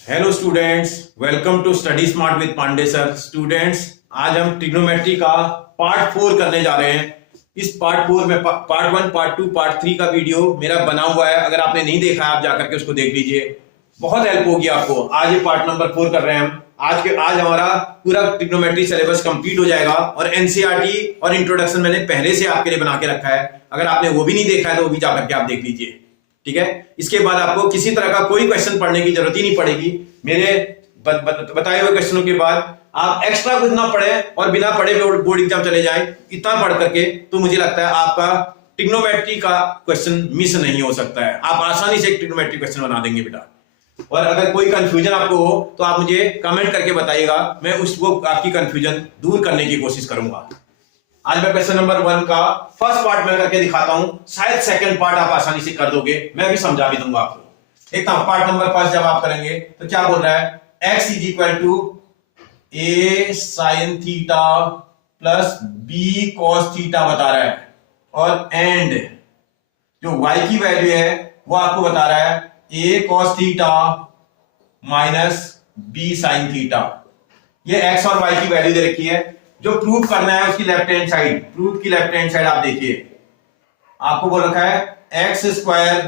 Hello students, welcome to study smart with Pandey sir. Students, आज हम trigonometry का part 4 करने जा रहे हैं। इस पार्ट 4 में पार्ट 1, पार्ट 2, पार्ट 3 का वीडियो मेरा बना हुआ है। अगर आपने नहीं देखा है, आप जाकर के उसको देख लीजिए, बहुत हेल्प होगी आपको। आज ये पार्ट नंबर 4 कर रहे हैं हम। आज हमारा पूरा ट्रिग्नोमेट्री सिलेबस कंप्लीट हो जाएगा और एनसीईआरटी और इंट्रोडक्शन मैंने पहले से आपके लिए बना के रखा है। अगर आपने वो भी नहीं देखा है तो वो भी जाकर के आप देख लीजिए, ठीक है। इसके बाद आपको किसी तरह का कोई क्वेश्चन पढ़ने की जरूरत ही नहीं पड़ेगी। मेरे बताए हुए क्वेश्चनों के बाद आप एक्स्ट्रा कुछ ना पढ़े और बिना पढ़े बोर्ड एग्जाम चले जाए, इतना पढ़ करके तो मुझे लगता है आपका ट्रिग्नोमेट्री का क्वेश्चन मिस नहीं हो सकता है। आप आसानी से एक ट्रिग्नोमेट्री क्वेश्चन बना देंगे बेटा। और अगर कोई कंफ्यूजन आपको हो तो आप मुझे कमेंट करके बताइएगा, मैं उसको आपकी कंफ्यूजन दूर करने की कोशिश करूंगा। आज मैं क्वेश्चन नंबर 1 का फर्स्ट पार्ट में करके दिखाता हूं, शायद सेकंड पार्ट आप आसानी से कर दोगे, मैं भी समझा भी दूंगा आपको। एक पार्ट नंबर 1 जब आप करेंगे तो क्या बोल रहा है, x is equal to a sin theta plus b cos theta बता रहा है, और एंड जो y की वैल्यू है वो आपको बता रहा है a cos theta minus b sin theta. ये x और y की वैल्यू दे रखी है। जो प्रूव करना है उसकी लेफ्ट हैंड साइड, प्रूफ की लेफ्ट हैंड साइड आप देखिए, आपको बोल रखा है x square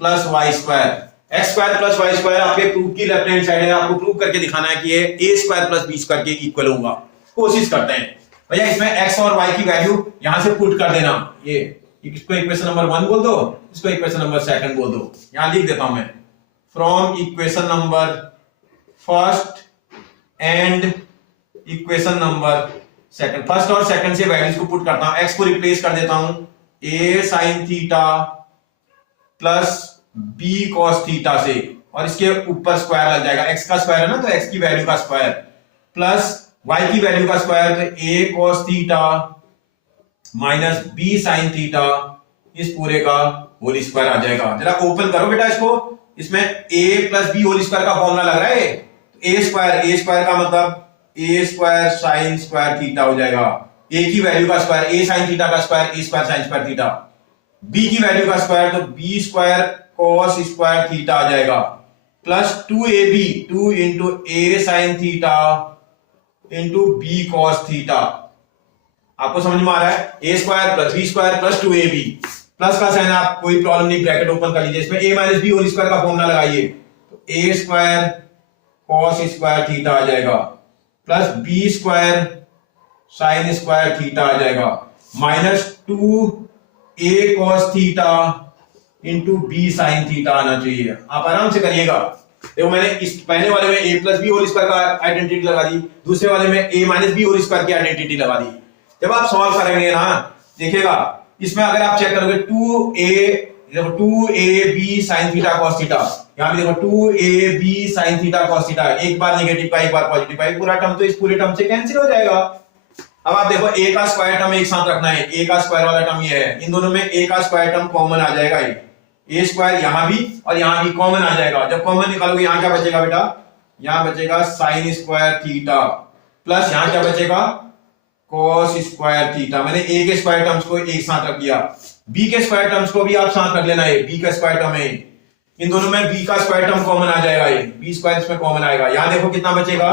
plus Y square. X square plus Y square आपके प्रूफ की लेफ्ट हैंड साइड है। आपको प्रूव करके दिखाना है कि ये a square plus B square के इक्वल होगा। कोशिश करते हैं भैया, इसमें एक्स और वाई की वैल्यू यहां से पुट कर देना। ये इसको इक्वेशन नंबर 1 बोल दो, इसको इक्वेशन नंबर 2 बोल दो। यहां लिख देता हूं मैं, from equation number first and equation number second. First और सेकंड से वैल्यूज को पुट करता हूं, एक्स को रिप्लेस कर देता हूं a sin theta plus b cos theta से, और इसके ऊपर स्क्वायर लग जाएगा। x का स्क्वायर है ना, तो x की वैल्यू का स्क्वायर प्लस y की वैल्यू का स्क्वायर, तो a cos theta minus b sin theta, इस पूरे का होल स्क्वायर आ जाएगा। जरा ओपन करो बेटा इसको, इसमें a plus b whole square का फॉर्मूला लग रहा है। a स्क्वायर का मतलब a square sine square theta हो जाएगा। a की वैल्यू का स्क्वायर a साइन थीटा का square a square sine square theta. b की वैल्यू का स्क्वायर तो b square cos square theta आ जाएगा, plus 2ab 2 into a sine theta into b cos theta. आपको समझ में आ रहा है, a square plus b square plus 2ab, plus का साइन आप कोई प्रॉब्लम नहीं, ब्रैकेट ओपन कर लीजिए, इसमें a minus b whole square का फॉर्मूला लगाइए, तो a square cos square theta आ जाएगा plus b square sine square theta आ जाएगा, minus 2a cos theta into b sine theta आना चाहिए। आप आराम से करिएगा। देखो मैंने इस पहले वाले में a plus B whole square का आइडेंटिटी लगा दी, दूसरे वाले में a minus B whole square की आइडेंटिटी लगा दी। जब आप सॉल्व करेंगे ना, देखिएगा इसमें अगर आप चेक करोगे 2ab sine theta cos theta, यहां पे देखो 2ab sine theta cos theta, एक बार नेगेटिव का एक बार पॉजिटिव का, एक पूरा टर्म तो इस पूरे टर्म से कैंसिल हो जाएगा। अब आप देखो a का स्क्वायर टर्म एक साथ रखना है, a का स्क्वायर वाला टर्म ये है, इन दोनों में a का स्क्वायर टर्म कॉमन आ जाएगा, a स्क्वायर यहां भी और यहां भी कॉमन आ जाएगा। जब कॉमन निकालोगे यहां क्या बचेगा बेटा, यहां बचेगा साइन स्क्वायर थीटा, प्लस यहां क्या बचेगा cos स्क्वायर थीटा। मैंने a के स्क्वायर टर्म्स को एक साथ रख दिया, b के स्क्वायर टर्म्स को भी आप साथ रख लेना है, b का स्क्वायर टर्म है, इन दोनों में b का स्क्वायर टर्म कॉमन आ जाएगा, ये b स्क्वायर इसमें कॉमन आएगा। यहां देखो कितना बचेगा,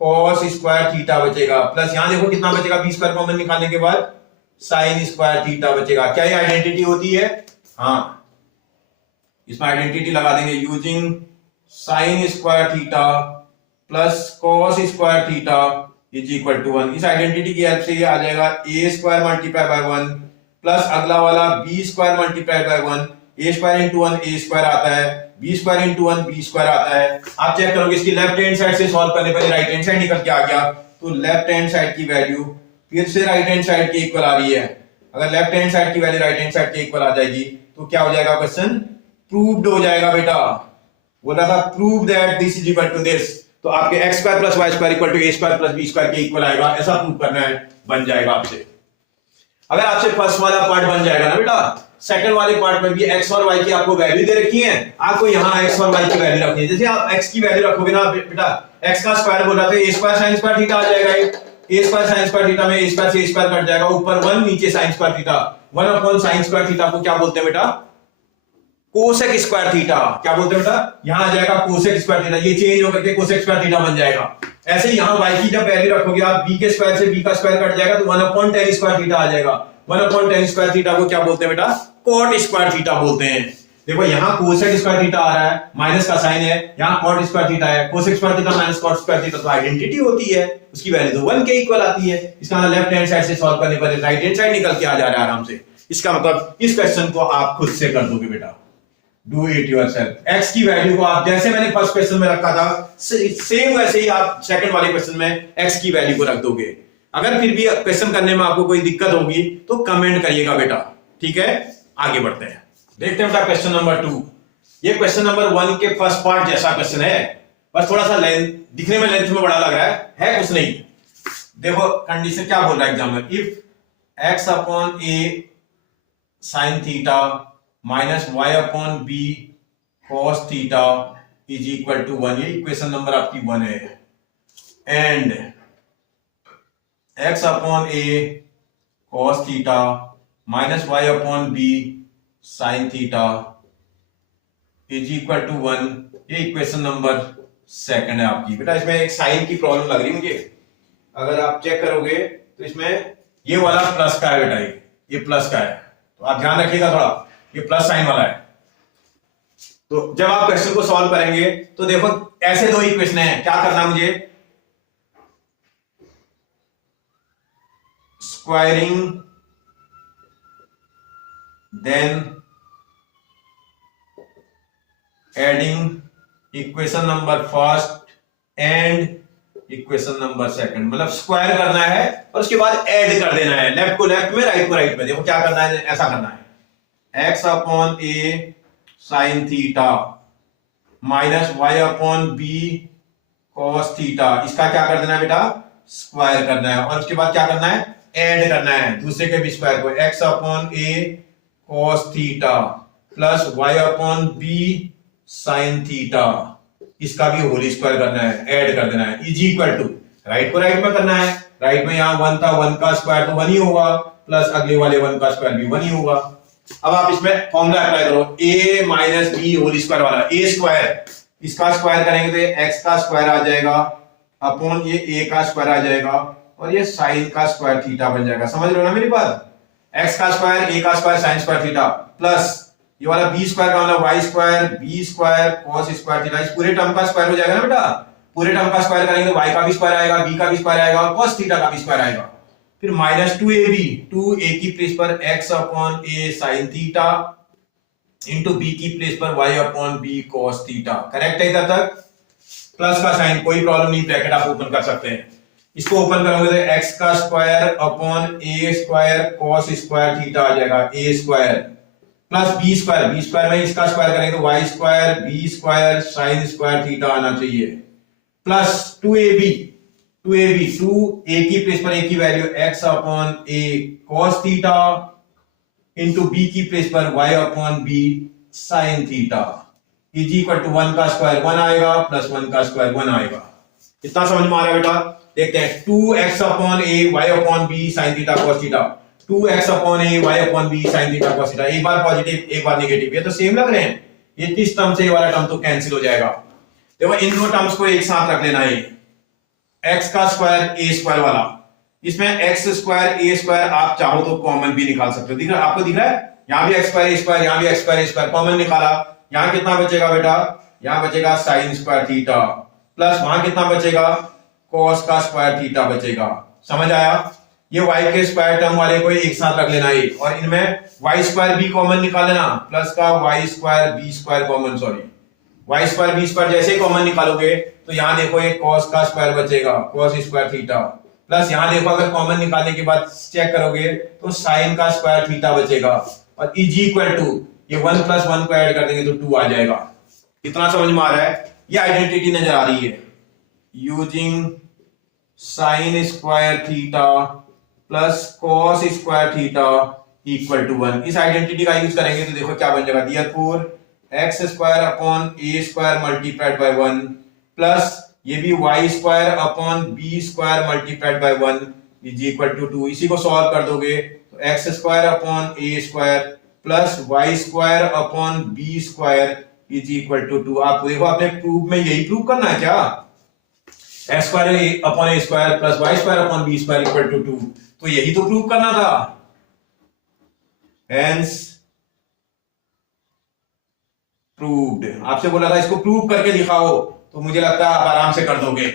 cos स्क्वायर थीटा बचेगा, प्लस यहां देखो कितना बचेगा, b स्क्वायर कॉमन निकालने के बाद साइन स्क्वायर थीटा बचेगा। क्या ये आइडेंटिटी होती है? हाँ, इसमें आइडेंटिटी लगा देंगे, using sine square theta plus cos square theta is equal to 1। इस आइडेंटिटी की हेल्प से ये आ जाएगा a square multiply by 1 plus अगला वाला b square multiply by 1, a square into 1 a square आता है, b square into 1 b square आता है। आप चेक करोगे इसकी लेफ्ट हैंड साइड से सॉल्व करने पर राइट हैंड साइड निकल के आ गया, तो लेफ्ट हैंड साइड की वैल्यू फिर से राइट हैंड साइड के इक्वल आ रही है। अगर लेफ्ट हैंड साइड की वैल्यू राइट हैंड साइड के इक्वल आ जाएगी तो क्या हो जाएगा, क्वेश्चन प्रूव्ड हो जाएगा बेटा। बोल रहा था prove that this is equal to this, तो आपके x square plus Y square equal to a square plus B square के इक्वल आएगा, ऐसा प्रूव करना है, बन जाएगा आपसे। अगर आपसे फर्स्ट वाला पार्ट बन जाएगा ना बेटा, सेकंड वाले पार्ट में भी एक्स और वाई की आपको वैल्यू दे रखी है, आपको यहाँ एक्स और वाई की वैल्यू रखनी है। जैसे आप एक्स की वैल्यू रखोगे ना बेटा, एक्स का स्क्वायर बोल रहा था, ए स्क्वायर साइन स्क्वायर थीटा आ जाएगा, ए स्क्वायर साइन स्क्वायर थीटा में ए स्क्वायर से ए स्क्वायर कट जाएगा, ऊपर 1 नीचे sign square theta, 1 upon sine square theta को क्या बोलते हैं बेटा, कोसेक स्क्वायर थीटा, क्या बोलते हैं बेटा, यहां आ जाएगा कोसेक स्क्वायर थीटा, ये चेंज होकर के कोसेक स्क्वायर थीटा बन जाएगा। ऐसे ही यहां y की जब वैल्यू रखोगे आप, b के स्क्वायर से b का स्क्वायर कट जाएगा तो 1/tan स्क्वायर थीटा आ जाएगा। 1/tan स्क्वायर थीटा को क्या बोलते हैं बेटा, कॉट स्क्वायर थीटा बोलते हैं। देखो यहाँ कोसेक स्क्वायर थीटा आ रहा है, माइनस का साइन है, यहाँ कॉट स्क्वायर थीटा है, cosec square theta minus cot square theta तो आइडेंटिटी होती है, उसकी वैल्यू तो 1 के इक्वल आती है। इसका मतलब लेफ्ट हैंड साइड से सॉल्व करने पर राइट हैंड साइड निकल के आ जा रहा है आराम से। इसका मतलब इस क्वेश्चन को आप खुद से कर दोगे बेटा, डू इट योरसेल्फ। x की वैल्यू को आप जैसे मैंने फर्स्ट क्वेश्चन में रखा था सेम वैसे ही आप सेकंड वाले क्वेश्चन में x की वैल्यू को रख दोगे। अगर फिर भी क्वेश्चन करने में आपको कोई दिक्कत होगी तो कमेंट करिएगा बेटा, ठीक है। आगे बढ़ते हैं, देखते हैं बेटा क्वेश्चन नंबर 2। ये क्वेश्चन नंबर 1 के फर्स्ट पार्ट जैसा क्वेश्चन है, बस थोड़ा सा लेंथ दिखने में लेंथ में बड़ा लग रहा है कुछ नहीं। देखो कंडीशन क्या बोल रहा है एग्जाम में, if x/a sin theta minus y/b cos theta is equal to 1, ये इक्वेशन नंबर आपकी 1 है, and x/a cos theta minus y/b sin theta is equal to 1, ये इक्वेशन नंबर 2 है आपकी। बेटा इसमें एक साइन की प्रॉब्लम लग रही है मुझे, अगर आप चेक करोगे तो इसमें ये वाला प्लस का है बेटा, ये प्लस का है, तो आप ध्यान रखिएगा थोड़ा, ये प्लस साइन वाला है। तो जब आप क्वेश्चन को सॉल्व करेंगे तो देखो ऐसे दो इक्वेशन हैं, क्या करना मुझे, squaring then adding equation number first and equation number second, मतलब स्क्वायर करना है और उसके बाद ऐड कर देना है, लेफ्ट को लेफ्ट में राइट को राइट में। देखो क्या करना है, ऐसा करना है, x/a sin theta minus y/b cos theta, इसका क्या कर देना है बेटा, स्क्वायर करना है, और उसके बाद क्या करना है, ऐड करना है दूसरे के भी स्क्वायर को, x/a cos theta plus y/b sin theta, इसका भी होल स्क्वायर करना है, ऐड कर देना है, इज इक्वल टू, राइट को राइट में करना है, राइट में यहाँ 1 था, 1 का स्क्वायर तो 1 ही होगा, प्लस अगले वाले 1 का स्क्वायर भी 1 ही होगा। अब आप इसमें फॉर्मूला अप्लाई करो, a minus B whole square वाला, a स्क्वायर, इसका स्क्वायर करेंगे तो x का स्क्वायर आ जाएगा अपॉन ये a का स्क्वायर आ जाएगा, और ये साइन का स्क्वायर थीटा बन जाएगा। समझ रहे हो ना मेरी बात, x का स्क्वायर, a का square, sine square theta, plus ये वाला b स्क्वायर का मतलब y square, b square cos square theta, इस पूरे टर्म का स्क्वायर हो जाएगा ना बेटा, पूरे टर्म का स्क्वायर करेंगे तो y का भी स्क्वायर आएगा, b का भी स्क्वायर आएगा, cos थीटा का भी स्क्वायर आएगा, फिर माइनस 2ab, 2a की प्लेस पर x/a sin theta into b की प्लेस पर y/b cos थीटा। करेक्ट है इधर तक, प्लस का साइन कोई प्रॉब्लम नहीं, ब्रैकेट आप ओपन कर सकते हैं, इसको ओपन करोगे तो x का square upon a square cos square theta आ जाएगा, a square plus b square में इसका स्क्वायर करेंगे तो y square b square sin square theta आना चाहिए, प्लस 2ab 2a की प्लेस पर a की value x/a cos theta into b की प्लेस पर y/b sin theta is equal to 1 का स्क्वायर 1 आएगा, प्लस 1 का स्क्वायर 1 आएगा। इतना समझ में आ रहा है बेटा, देखते हैं 2x/a y/b sin theta cos theta, 2x/a y/b sin theta cos theta, एक बार पॉजिटिव एक बार नेगेटिव, ये तो सेम लग रहे हैं, ये इस टर्म से ये वाला टर्म तो कैंसिल हो जाएगा। देखो इन दो टर्म्स को एक साथ रख लेना है, x का स्क्वायर a स्क्वायर वाला, इसमें x स्क्वायर a स्क्वायर आप चाहो तो कॉमन भी निकाल सकते हो, दिख रहा है आपको, दिख रहा है, यहां भी x स्क्वायर a स्क्वायर, यहां भी x square a square common निकाला, यहां कितना बचेगा बेटा, यहां बचेगा sin स्क्वायर थीटा, प्लस वहां कितना बचेगा, cos का स्क्वायर थीटा बचेगा। समझ आया, ये y के स्क्वायर टर्म वाले को एक साथ रख लेना है, और इनमें y स्क्वायर b कॉमन निकाल लेना, प्लस का y square b square common, sorry y square b square जैसे ही कॉमन निकालोगे तो यहां देखो एक cos का स्क्वायर बचेगा, cos स्क्वायर थीटा, प्लस यहां देखो अगर कॉमन निकालने के बाद चेक करोगे तो sin का स्क्वायर थीटा बचेगा, और इज इक्वल टू ये 1 प्लस 1 को ऐड कर देंगे तो 2 आ जाएगा। कितना समझ में आ रहा है, ये आइडेंटिटी नजर आ रही है, using sin square theta plus cos square theta equal to 1, इस आइडेंटिटी का यूज करेंगे तो देखो क्या बन जाएगा, therefore x square upon a square multiplied by 1 plus ये भी y square upon b square multiplied by 1 is equal to 2, इसी को सॉल्व कर दोगे तो x square upon a square plus Y square upon b square is equal to 2। आप देखो आपने प्रूफ में यही प्रूव करना है क्या, x square upon a square plus Y square upon b square equal to 2, तो यही तो प्रूव करना था। Hence proved. आपसे बोला था इसको प्रूव करके दिखाओ, तो मुझे लगता है आप आराम से कर दोगे,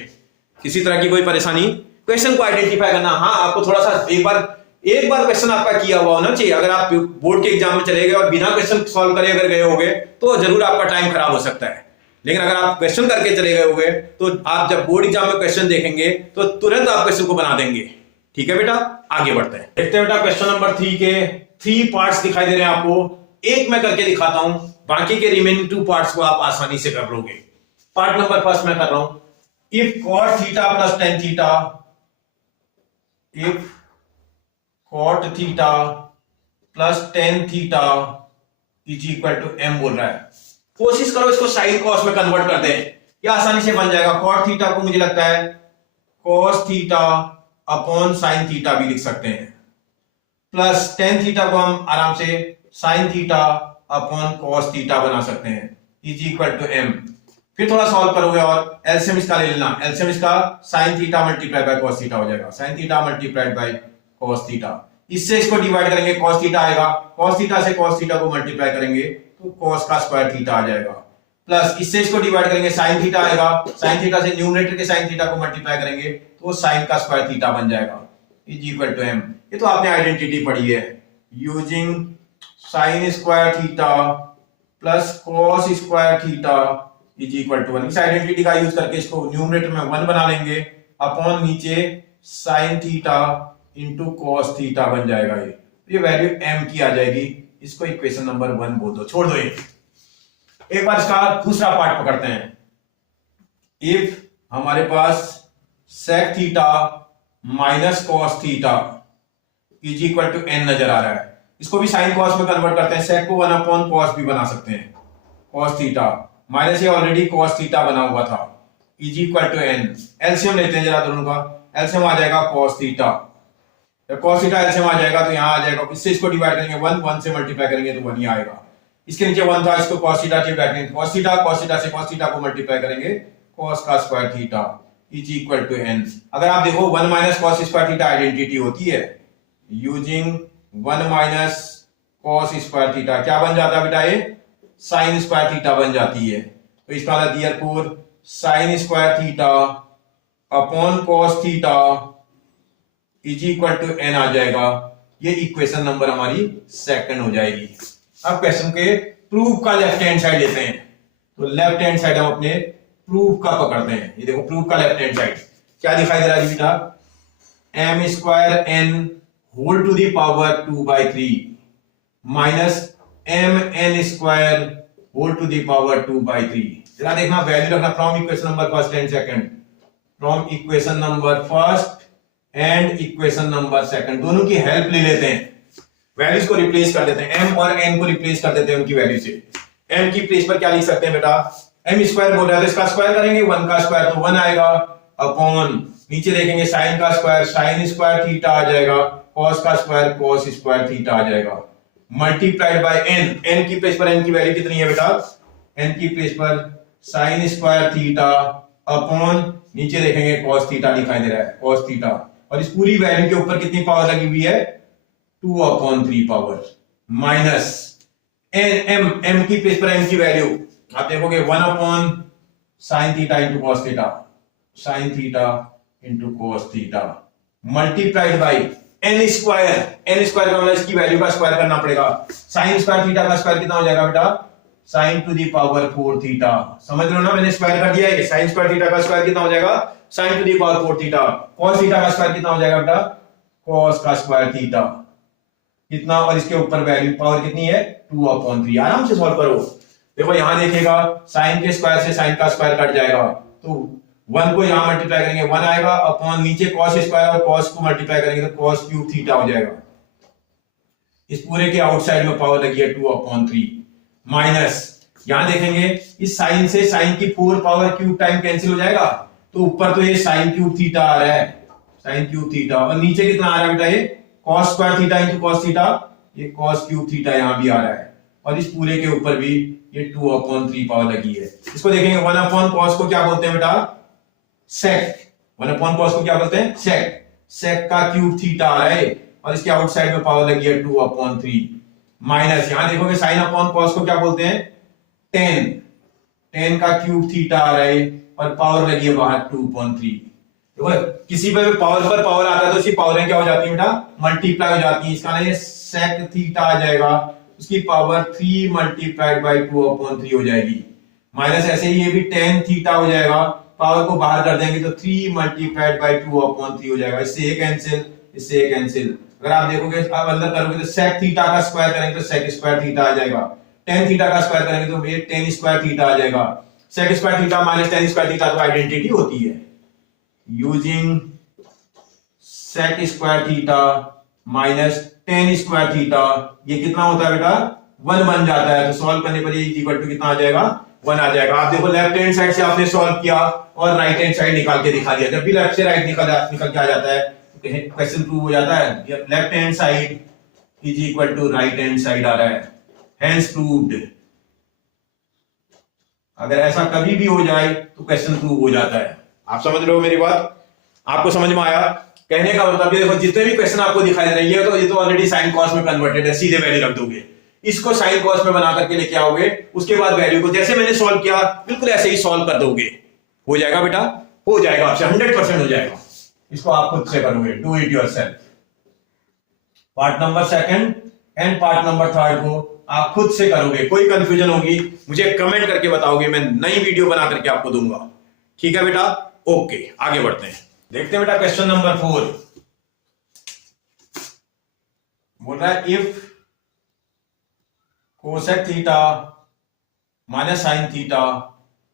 किसी तरह की कोई परेशानी। क्वेश्चन को आइडेंटिफाई करना, हाँ आपको थोड़ा सा एक बार क्वेश्चन आपका किया हुआ होना चाहिए। अगर आप बोर्ड के एग्जाम में चले गए और बिना क्वेश्चन सॉल्व करे अगर गए होगे तो जरूर आपका टाइम खराब हो सकता है, लेकिन अगर आप क्वेश्चन करके चले गए होगे तो आप जब बोर्ड एग्जाम में क्वेश्चन देखेंगे तो तुरंत आप क्वेश्चन को बना देंगे। ठीक है बेटा, आगे बढ़ते हैं। देखते हैं बेटा क्वेश्चन नंबर 3 के 3 पार्ट्स दिखाई दे रहे हैं आपको, एक मैं करके दिखाता हूं, बाकी के रिमेनिंग 2 पार्ट्स को आप आसानी से कर लोगे। पार्ट नंबर फर्स्ट मैं कर रहा हूं, if cot theta plus tan theta, if cot theta plus tan theta is equal to m बोल रहा है। कोशिश करो इसको साइन कॉस में कन्वर्ट कर दें, यह आसानी से बन जाएगा। cot थीटा को मुझे लगता है cos theta upon sine theta भी लिख सकते हैं, प्लस tan थीटा को हम आराम से sine theta upon cos theta बना सकते हैं, इज इक्वल टू m। फिर थोड़ा सॉल्व करोगे और एलसीएम इसका ले लेना, एलसीएम इसका sin theta multiply by cos theta हो जाएगा, sin theta multiplied bye cos theta. इससे इसको डिवाइड करेंगे, cos थीटा आएगा, cos थीटा से cos थीटा को मल्टीप्लाई करेंगे तो cos का स्क्वायर थीटा आ जाएगा, प्लस इससे इसको डिवाइड करेंगे, sin थीटा आएगा, sin थीटा से न्यूमरेटर के sin थीटा को मल्टीप्लाई करेंगे तो sin का स्क्वायर थीटा बन जाएगा, इज इक्वल टू m। ये तो आपने आइडेंटिटी पढ़ी है, using sin square theta plus cos square theta is equal to 1। इस आइडेंटिटी का यूज करके इसको न्यूमरेटर में 1 बना लेंगे, अपॉन नीचे sin theta into cos theta बन जाएगा। ये वैल्यू m की आ जाएगी, इसको इक्वेशन नंबर 1 बोल दो, छोड़ दो ये। एक बार इसका दूसरा पार्ट पकड़ते हैं, इफ हमारे पास sec theta minus cos theta is equal to n नजर आ रहा है, इसको भी साइन cos में कन्वर्ट करते हैं, sec को 1 अपॉन cos भी बना सकते हैं, cos थीटा माइनस ये ऑलरेडी cos थीटा बना हुआ था, is equal to n। LCM लेते हैं जरा दोनों का, एलसीएम आ जाएगा cos थीटा, जब cos थीटा एलसीएम आ जाएगा तो यहाँ आ जाएगा, इससे इसको डिवाइड करेंगे 1 से मल्टीप्लाई करेंगे तो 1 ही आएगा, इसके नीचे 1 था, इसको cos थीटा से डिवाइड करेंगे, cos थीटा से cos थीटा को मल्टीप्लाई करेंगे cos का square theta is equal to n। अगर आप देखो 1 minus cos square theta identity होती है, using 1 minus cos square theta क्या बन जाता है बेटा, ये साइन स्क्वायर थीटा बन जाती है, तो इसका मतलब therefore sine square theta upon cos theta is equal to n आ जाएगा। ये इक्वेशन नंबर हमारी सेकंड हो जाएगी। अब क्वेश्चन के प्रूफ का लेफ्ट हैंड साइड लेते हैं, तो लेफ्ट हैंड साइड हम अपने प्रूफ का पकड़ते हैं। ये देखो प्रूफ का लेफ्ट हैंड साइड क्या दिखाई दे रहा है बेटा, m square n whole to the power 2/3 minus mn square whole to the power 2/3। जरा देखना वैल्यू रखना from equation number first and second, from equation number first and equation number second, दोनों की हेल्प ले लेते हैं, वैल्यूज को replace कर देते हैं, m और n को रिप्लेस कर देते हैं उनकी वैल्यू से। m की प्लेस पर क्या लिख सकते हैं बेटा, m स्क्वायर बोल रहा है तो इसका स्क्वायर करेंगे, 1 का स्क्वायर तो 1 आएगा, अपॉन नीचे देखेंगे sin का स्क्वायर sin स्क्वायर थीटा आ जाएगा, cos का स्क्वायर cos स्क्वायर थीटा आ जाएगा, मल्टीप्लाइड बाय n की प्लेस पर n की वैल्यू कितनी है बेटा, n की प्लेस पर sin स्क्वायर थीटा अपॉन नीचे देखेंगे cos थीटा दिखाई दे रहा है cos थीटा, और इस पूरी वैल्यू के ऊपर कितनी पावर लगी हुई है 2/3 पावर माइनस m की प्लेस पर m की वैल्यू आप देखोगे 1 upon sin theta into cos theta, sin theta into cos theta multiplied by n square का मतलब इसकी वैल्यू का स्क्वायर करना पड़ेगा, sin स्क्वायर थीटा का स्क्वायर कितना हो जाएगा बेटा, sin to the power 4 theta. समझ लो ना, मैंने स्क्वायर कर दिया है, sin स्क्वायर थीटा का स्क्वायर कितना हो जाएगा, sin to the power 4 theta, cos theta का स्क्वायर कितना हो जाएगा बेटा, cos का स्क्वायर थीटा कितना, और इसके ऊपर वैल्यू पावर कितनी है 2/3। आराम से सॉल्व करो, देखो यहां देखिएगा sin के स्क्वायर से sin का स्क्वायर कट जाएगा, तो 1 को यहां मल्टीप्लाई करेंगे 1 आएगा, अपॉन नीचे cos स्क्वायर और cos को मल्टीप्लाई करेंगे तो cos क्यूब थीटा हो जाएगा। इस पूरे के आउटसाइड में पावर लगी है 2/3 माइनस यहां देखेंगे इस साइन से साइन की 4 पावर क्यूब टाइम कैंसिल हो जाएगा, तो ऊपर तो ये साइन क्यूब थीटा आ रहा है, साइन क्यूब थीटा, और नीचे कितना आ रहा है बेटा, ये cos square theta into cos theta ये cos क्यूब थीटा यहाँ भी आ रहा है, और इस पूरे के ऊपर भी ये 2/3 पावर लगी है। इसको देखेंगे 1/cos को क्या बोलते हैं बेटा, सेक। 1/cos को क्या बोलते हैं, सेक। सेक का क्यूब थीटा आ रहा है, और इसके आउटसाइड में पावर लगी है 2/3 माइनस, यहां देखोगे sin अपॉन cos को क्या बोलते हैं, tan। tan का क्यूब थीटा आ रहा है और पावर लगी है बाहर 2/3। देखो किसी पे पर पावर आता है तो उसकी पावर क्या हो जाती है बेटा, मल्टीप्लाई हो जाती है। इसका ना ये sec थीटा आ जाएगा, उसकी पावर 3 मल्टीप्लाइड बाई 2/3 हो जाएगी, माइनस ऐसे ही ये भी tan थीटा हो जाएगा, पावर को बाहर कर देंगे तो 3 मल्टीप्लाइड बाई 2/3 हो जाएगा। इससे एक कैंसिल, इससे एक कैंसिल। अगर आप देखोगे आप अंदर करोगे तो sec थीटा का स्क्वायर करेंगे तो sec स्क्वायर थीटा आ जाएगा, tan थीटा का स्क्वायर करेंगे तो ये tan स्क्वायर थीटा आ जाएगा। sec square theta minus tan square theta तो आइडेंटिटी होती है। Using sec square theta minus tan square theta, ये कितना होता है बेटा, 1 बन जाता है। तो सॉल्व करने पर ये इक्वल टू कितना आ जाएगा, 1 आ जाएगा। आप देखो लेफ्ट हैंड साइड से आपने सॉल्व किया और राइट हैंड साइड निकाल के दिखा दिया। जब भी लेफ्ट से राइट निकल के आ जाता है क्वेश्चन प्रूव हो जाता है। Left hand side is equal to right hand side आ रहा है, हेंस प्रूव्ड। अगर ऐसा कभी भी हो जाए तो क्वेश्चन प्रूव हो जाता है। आप समझ रहे हो मेरी बात, आपको समझ में आया? कहने का मतलब देखो जितने भी क्वेश्चन आपको दिखाई दे रहे हैं ये तो ऑलरेडी साइन कॉस में कन्वर्टेड है, सीधे वैल्यू रख दोगे। इसको साइन कॉस में बना करके लेके आओगे, उसके बाद वैल्यू को जैसे मैंने सॉल्व किया बिल्कुल ऐसे ही सॉल्व कर दोगे, हो जाएगा बेटा, हो जाएगा आपसे 100% हो जाएगा। इसको आप खुद से करोगे, do it yourself. Part number 2 and part number 3 को आप खुद से करोगे। कोई कंफ्यूजन होगी मुझे कमेंट करके बताओगे, मैं नई वीडियो बना करके आपको दूंगा। ठीक है बेटा, ओके आगे बढ़ते हैं। देखते हैं बेटा क्वेश्चन नंबर 4 बोल रहा है if cosec theta minus sine theta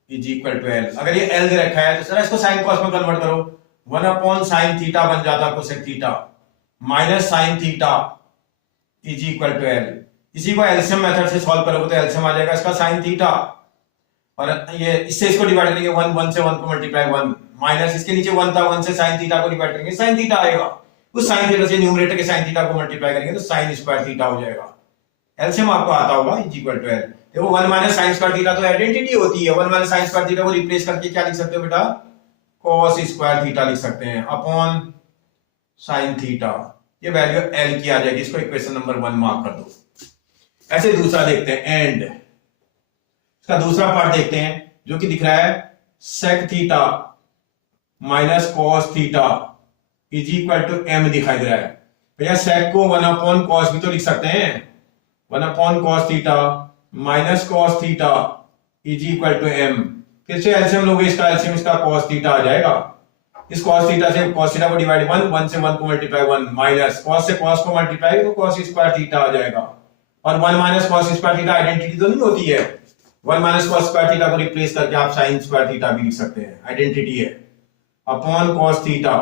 is equal to L. अगर ये एल दे रखा है तो सर इसको साइन कॉस में कन्वर्ट करो, 1/sin थीटा बन जाता cosec theta minus sine theta is equal to L. इसी को एलसीएम मेथड से सॉल्व करोगे तो एलसीएम आ जाएगा इसका साइन थीटा, और ये इससे इसको डिवाइड करेंगे 1 से 1 को मल्टीप्लाई 1 माइनस इसके नीचे 1 था, 1 से साइन थीटा को डिवाइड करेंगे साइन थीटा आएगा। उस साइन थीटा से न्यूमरेटर के साइन थीटा को मल्टीप्लाई करेंगे तो साइन स्क्वायर थीटा हो जाएगा। एलसीएम आपको आता होगा इज इक्वल टू एल। देखो 1 माइनस साइन स्क्वायर थीटा तो आइडेंटिटी होती है, 1 माइनस साइन स्क्वायर थीटा को रिप्लेस करके क्या लिख सकते हो बेटा, cos स्क्वायर थीटा लिख सकते हैं अपॉन साइन थीटा। ये वैल्यू एल की आ जाएगी, इसको इक्वेशन नंबर 1 मार्क कर दो। ऐसे दूसरा देखते हैं एंड, इसका दूसरा पार्ट देखते हैं जो कि दिख रहा है sec theta minus cos theta is equal to m दिखाई दे रहा है। भैया sec को 1/cos भी तो लिख सकते हैं, 1/cos theta minus cos theta is equal to m। फिर से एलसीएम लोगे इसका, एलसीएम इसका cos थीटा आ जाएगा। इस cos थीटा से cos थीटा को डिवाइड 1 से 1 को मल्टीप्लाई 1 माइनस cos से cos को मल्टीप्लाई तो cos स्क्वायर थीटा आ जाएगा। और 1 minus cos square theta identity तो नहीं होती है, 1 माइनस cos स्क्वायर थीटा को रिप्लेस करके आप sin स्क्वायर थीटा भी लिख सकते हैं, आइडेंटिटी है। Upon cos theta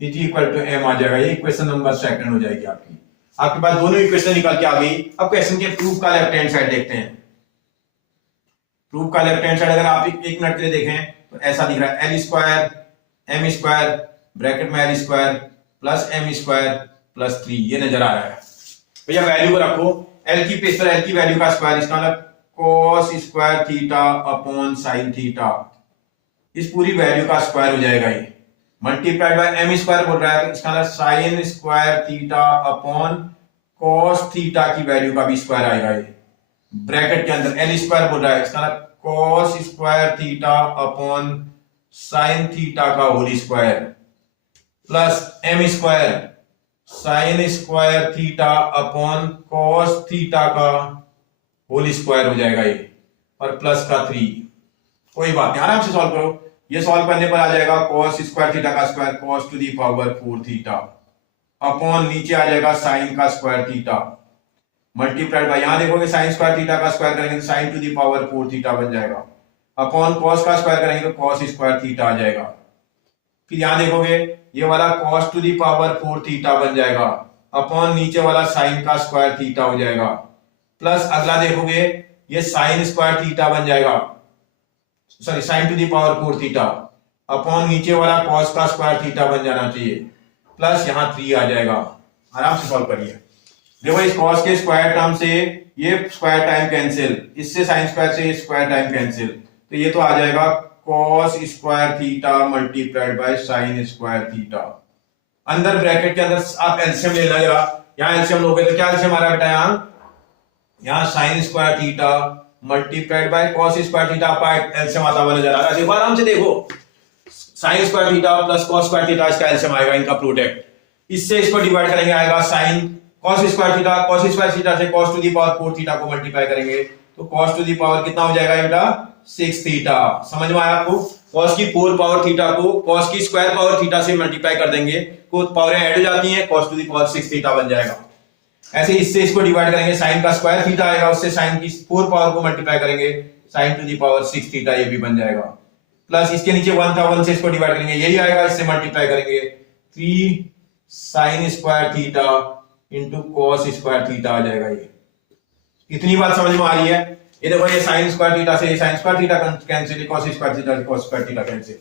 is equal to m आ जाएगा। ये इक्वेशन नंबर 2 हो जाएगी आपकी। आपके पास दोनों इक्वेशन निकल के आ गई। अब क्वेश्चन के प्रूफ का लेफ्ट हैंड साइड देखते हैं। प्रूफ का लेफ्ट हैंड साइड अगर आप एक मिनट के लिए देखें तो ऐसा दिख रहा है L square M square bracket में L square plus M square plus 3, ये नजर आ रहा है। भैया वैल्यू को रखो, एल की प्लेस पर एल की वैल्यू का स्क्वायर, इसका मतलब cos square theta upon sine theta, इस पूरी वैल्यू का स्क्वायर हो जाएगा। ये मल्टीप्लाइड बाय एम स्क्वायर बोल रहा है तो इसका मतलब sine square theta upon cos theta की वैल्यू का भी स्क्वायर आएगा। ये ब्रैकेट के अंदर एल स्क्वायर बोल रहा है, इसका मतलब cos square theta upon sine theta का whole square plus M square sine square theta upon cos theta का होल स्क्वायर हो जाएगा ये, और प्लस का 3। कोई बात नहीं, आराम से सॉल्व करो। ये सॉल्व करने पर आ जाएगा cos स्क्वायर थीटा का square cos to the power 4 theta upon नीचे आ जाएगा साइन का स्क्वायर थीटा मल्टीप्लाइड बाय, यहां देखोगे साइन स्क्वायर थीटा का स्क्वायर करेंगे तो sine to the power 4 theta बन जाएगा, अपॉन cos का स्क्वायर करेंगे तो cos स्क्वायर थीटा आ जाएगा। फिर यहां देखोगे ये वाला cos to the power 4 theta बन जाएगा, अपॉन नीचे वाला साइन का स्क्वायर थीटा हो जाएगा, प्लस अगला देखोगे ये साइन स्क्वायर थीटा बन जाएगा, sorry sine to the power 4 theta upon नीचे वाला cos का स्क्वायर थीटा बन जाना चाहिए, प्लस यहां 3 आ जाएगा। आराम से सॉल्व करिए। देखो इस cos के स्क्वायर टर्म से ये स्क्वायर टाइम कैंसिल, इससे साइन स्क्वायर से स्क्वायर टाइम कैंसिल, तो ये तो आ जाएगा cos square theta multiplied by sine square theta. अंदर ब्रैकेट के अंदर आप एलसीएम ले लो जरा, यहाँ एलसीएम लोगे तो क्या एलसीएम आ रहा है बेटा, यहाँ sign square theta multiplied by cos square theta, आपका एलसीएम आता हुआ नजर आ रहा है। देखो आराम से देखो, sine square theta plus cos square theta, इसका एलसीएम आएगा इनका प्रोडक्ट, इससे इसको डिवाइड करेंगे आएगा sine cos square theta, cos square theta से cos to the power 4 theta को मल्टीप्लाई करेंगे तो कॉस टू दी पावर कितना हो जाएगा बेटा 6 थीटा। समझ में आया आपको? कॉस की 4 पावर थीटा को कॉस की स्क्वायर पावर थीटा से मल्टीप्लाई कर देंगे तो पावरें ऐड हो जाती हैं, cos to the power 6 theta बन जाएगा। ऐसे इससे इसको डिवाइड करेंगे, साइन का स्क्वायर थीटा आएगा, उससे साइन की 4 पावर को मल्टीप्लाई करेंगे, sine to the power 6 theta ये भी बन जाएगा। प्लस इसके नीचे 1 था, 1 से इसको डिवाइड करेंगे, यही आएगा, इससे मल्टीप्लाई करेंगे 3 sine square theta into cos square theta आ जाएगा। ये इतनी बात समझ में आ रही है? ये देखो ये साइन स्क्वायर थीटा से sign square theta cancel, cos square theta से कॉस स्क्वायर थीटा कैंसिल।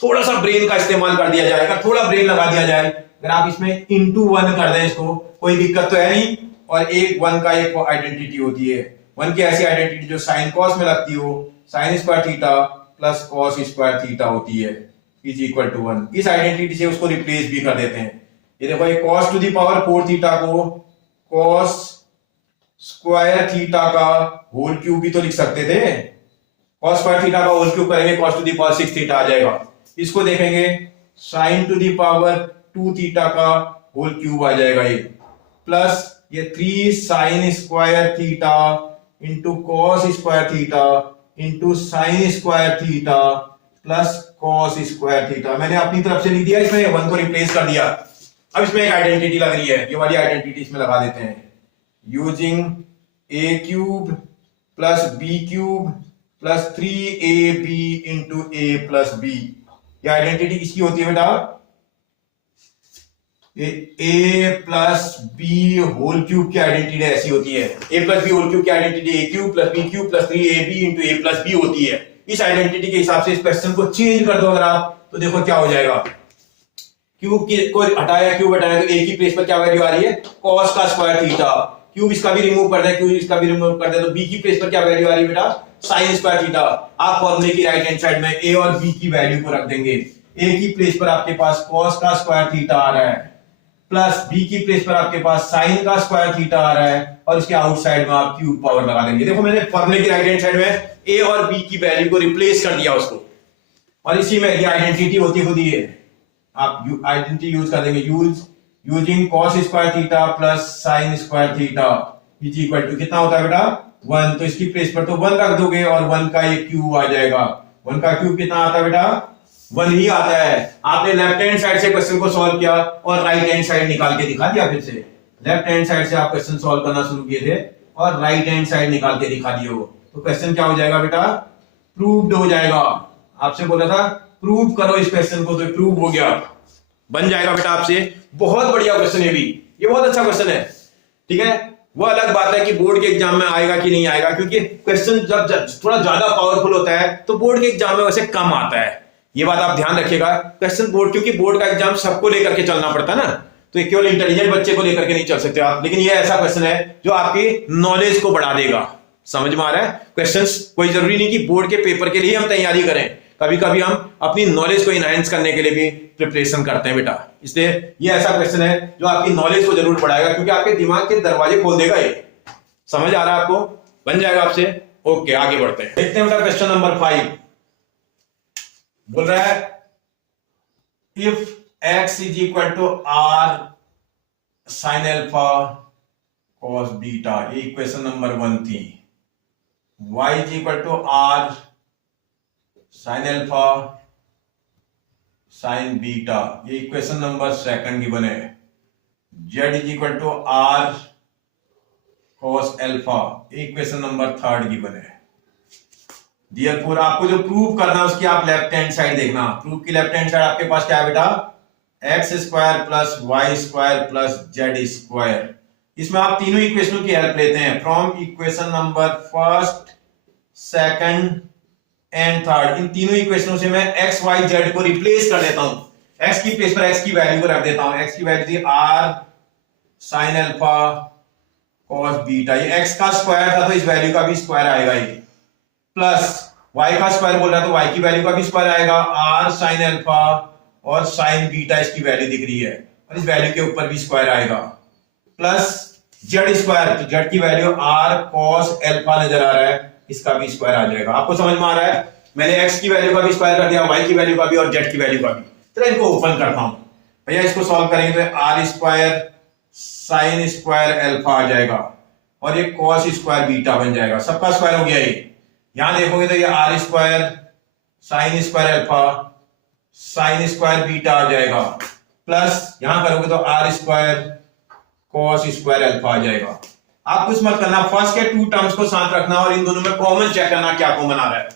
थोड़ा सा ब्रेन का इस्तेमाल कर दिया जाएगा, थोड़ा ब्रेन लगा दिया जाए, अगर आप इसमें इंटू 1 कर दें इसको कोई दिक्कत तो है नहीं। और एक 1 का एक आइडेंटिटी होती है, 1 की ऐसी आइडेंटिटी जो साइन कॉस में लगती हो, sign square theta plus cos square theta होती है इज इक्वल टू 1। इस आइडेंटिटी से उसको रिप्लेस भी कर देते हैं। ये देखो ये cos to the power 4 theta को cos स्क्वायर थीटा का होल क्यूब भी तो लिख सकते थे, cos स्क्वायर थीटा का होल क्यूब करेंगे cos to the power 6 theta आ जाएगा। इसको देखेंगे sin to the power 2 theta का होल क्यूब आ जाएगा ये, प्लस ये 3 sin square theta into cos square theta into sin square theta plus cos square theta. मैंने अपनी तरफ से लिख दिया, इसमें 1 को रिप्लेस कर दिया। अब इसमें एक आइडेंटिटी लग रही है, ये वाली आइडेंटिटी इसमें लगा देते हैं, using a cube plus b cube plus 3ab into a plus b। ये आइडेंटिटी किसकी होती है बेटा? a plus b whole cube की आइडेंटिटी ऐसी होती है, a plus b whole cube की identity a cube plus b cube plus 3ab into a plus b होती है। इस आइडेंटिटी के हिसाब से इस क्वेश्चन को चेंज कर दो अगर आप, तो देखो क्या हो जाएगा, क्यूब को हटाया क्यूब हटाया तो a की प्लेस पर क्या वैल्यू आ रही है cos का स्क्वायर थीटा, क्यूब इसका भी रिमूव कर दे, क्यूब इसका भी रिमूव कर दे तो b की प्लेस पर क्या वैल्यू आ रही है बेटा sin स्क्वायर थीटा। आप फॉर्मूले की राइट हैंड साइड में a और b की वैल्यू को रख देंगे, a की प्लेस पर आपके पास cos का स्क्वायर थीटा आ रहा है, प्लस b की प्लेस पर आपके पास sin का स्क्वायर थीटा आ रहा है, और इसके आउटसाइड में आप क्यूब पावर लगा देंगे। देखो मैंने फॉर्मूले की राइट हैंड साइड में a और b की वैल्यू को रिप्लेस कर दिया उसको, और इसी में ये आइडेंटिटी होती खुद ही है, आप आइडेंटिटी यूज कर देंगे, using cos square theta plus sin square theta is equal to कितना होता है बेटा 1। तो इसकी प्लेस पर तो 1 रख दोगे और 1 का एक क्यूब आ जाएगा, 1 का क्यूब कितना आता है बेटा 1 ही आता है। आपने लेफ्ट हैंड साइड से क्वेश्चन को सॉल्व किया और राइट हैंड साइड निकाल के दिखा दिया, फिर से लेफ्ट हैंड साइड से आप क्वेश्चन सॉल्व करना शुरू किए थे और राइट हैंड साइड निकाल के दिखा दिए हो, तो क्वेश्चन क्या हो जाएगा बेटा प्रूव्ड हो जाएगा। आपसे बोला था प्रूव करो इस क्वेश्चन को, तो प्रूव हो गया, बन जाएगा बेटा आपसे। बहुत बढ़िया क्वेश्चन है भी, ये बहुत अच्छा क्वेश्चन है, ठीक है। वो अलग बात है कि बोर्ड के एग्जाम में आएगा कि नहीं आएगा, क्योंकि क्वेश्चन जब थोड़ा ज्यादा पावरफुल होता है तो बोर्ड के एग्जाम में वैसे कम आता है, ये बात आप ध्यान रखिएगा। क्वेश्चन बोर्ड, क्योंकि बोर्ड का एग्जाम सबको लेकर के चलना पड़ता है ना, तो केवल इंटेलिजेंट बच्चे को लेकर के नहीं चल सकते आप, लेकिन ये ऐसा क्वेश्चन है जो आपकी नॉलेज को बढ़ा देगा। समझ में आ रहा है? क्वेश्चंस कोई जरूरी नहीं कि बोर्ड के पेपर के लिए हम तैयारी करें, कभी कभी हम अपनी नॉलेज को इनहांस करने के लिए भी प्रिपरेशन करते हैं बेटा। इसलिए ये ऐसा क्वेश्चन है जो आपकी नॉलेज को जरूर बढ़ाएगा, क्योंकि आपके दिमाग के दरवाजे खोल देगा ये। समझ आ रहा है आपको? बन जाएगा आपसे। ओके आगे बढ़ते हैं, देखते हैं बेटा क्वेश्चन नंबर 5 बोल रहा है if x is equal to r sin alpha cos beta, ये इक्वेशन नंबर 1 थी। y is equal to r sin alpha sin beta, ये इक्वेशन नंबर 2 गिवन है। z is equal to r cos alpha, ये equation number 3 given है। Therefore आपको जो prove करना है उसकी आप लेफ्ट हैंड साइड देखना। प्रूफ की लेफ्ट हैंड साइड आपके पास क्या है बेटा x square plus Y square plus z square. इसमें आप तीनों इक्वेशनों की हेल्प लेते हैं from equation number 1st, 2nd and 3rd। इन तीनों इक्वेशनों से मैं एक्स वाई जेड को रिप्लेस कर देता हूं। एक्स की प्लेस पर एक्स की वैल्यू को रख देता हूं। एक्स की वैल्यू थी r sine alpha cos beta, ये एक्स का स्क्वायर था तो इस वैल्यू का भी स्क्वायर आएगा ये, प्लस वाई का स्क्वायर बोल रहा है तो वाई की वैल्यू का भी स्क्वायर आएगा, आर साइन अल्फा और साइन बीटा इसकी वैल्यू दिख रही है और इस वैल्यू के ऊपर भी स्क्वायर आएगा, प्लस जेड स्क्वायर, तो जेड की वैल्यू आर कॉस अल्फा नजर आ रहा है, इसका भी स्क्वायर आ जाएगा। आपको समझ में आ रहा है? मैंने एक्स की वैल्यू का भी स्क्वायर कर दिया, वाई की वैल्यू का भी और जेड की वैल्यू का भी। चलो इनको ओपन करता हूं भैया, इसको सॉल्व करेंगे तो R square sine square alpha आ जाएगा और ये कॉस स्क्वायर बीटा बन जाएगा, सबका स्क्वायर हो गया ये। यहां देखोगे तो ये are square sine square alpha sine square beta आ जाएगा, प्लस यहां करोगे तो R square cos square alpha आ जाएगा। आप कुछ मत करना, फर्स्ट के टू टर्म्स को साथ रखना और इन दोनों में कॉमन चेक करना क्या कॉमन आ रहा है।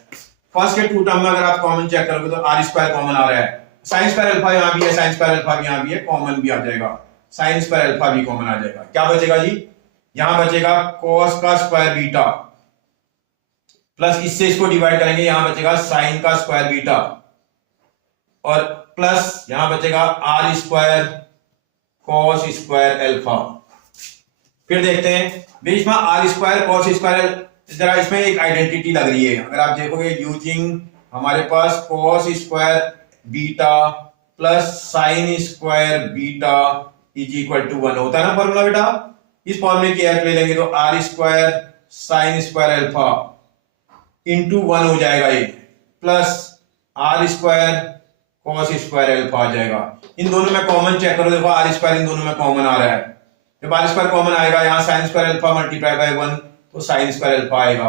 फर्स्ट के टू टर्म में अगर आप कॉमन चेक करोगे तो आर स्क्वायर कॉमन आ रहा है, साइन स्क्वायर अल्फा यहां भी है, साइन स्क्वायर अल्फा भी यहां भी है, कॉमन भी आ जाएगा, साइन स्क्वायर अल्फा भी कॉमन आ जाएगा। क्या बचेगा जी? यहां बचेगा कॉस का स्क्वायर बीटा, प्लस इससे इसको डिवाइड करेंगे, यहां बचेगा साइन का स्क्वायर बीटा और प्लस यहां बचेगा r square cos square alpha. फिर देखते हैं बीच में आर स्क्वायर कॉस स्क्वायर, जरा इसमें एक आइडेंटिटी लग रही है। अगर आप देखोगे यूजिंग हमारे पास cos square beta plus sine square beta is equal to 1 होता है ना फॉर्मूला बेटा। इस फॉर्मूले की हेल्प ले लेंगे तो R square sine square alpha into 1 हो जाएगा ये, plus R square cos square alpha आ जाएगा। इन दोनों में कॉमन चेक करो, देखो आर स्क्वायर इन दोनों में कॉमन आ रहा है, जब आर स्क्वायर कॉमन आएगा यहाँ sign square alpha multiply by 1 तो साइन स्क्वायर अल्फा आएगा,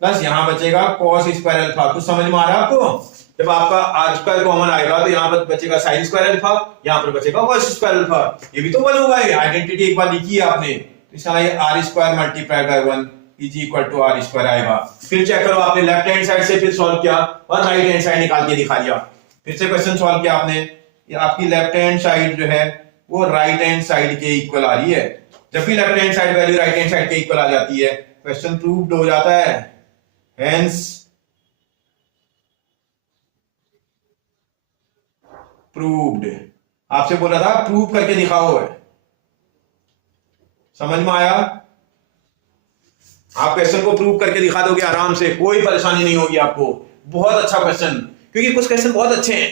प्लस यहाँ बचेगा कॉस स्क्वायर अल्फा। कुछ समझ में आ रहा है आपको? जब आपका आर स्क्वायर कॉमन आएगा तो यहाँ पर बचेगा साइन स्क्वायर अल्फा, यहाँ पर बचेगा कॉस स्क्वायर अल्फा। ये भी तो 1 होगा, ये आइडेंटिटी एक बार लिखी है आपने, तो इसका ये are square multiply by 1 is equal to r square आएगा। फिर चेक करो, आपने लेफ्ट हैंड साइड से फिर सॉल्व किया और राइट हैंड साइड निकाल के दिखा दिया। फिर से क्वेश्चन सॉल्व किया आपने, ये आपकी लेफ्ट हैंड साइड जो है वो राइट हैंड साइड के इक्वल आ रही है। जब भी left hand side value right hand side के इक्वल आ जाती है क्वेश्चन प्रूव्ड हो जाता है। हेंस प्रूव्ड, आपसे बोला था प्रूव करके दिखाओ है, समझ में आया? आप क्वेश्चन को प्रूव करके दिखा दोगे आराम से, कोई परेशानी नहीं होगी आपको। बहुत अच्छा क्वेश्चन, क्योंकि कुछ क्वेश्चन बहुत अच्छे हैं,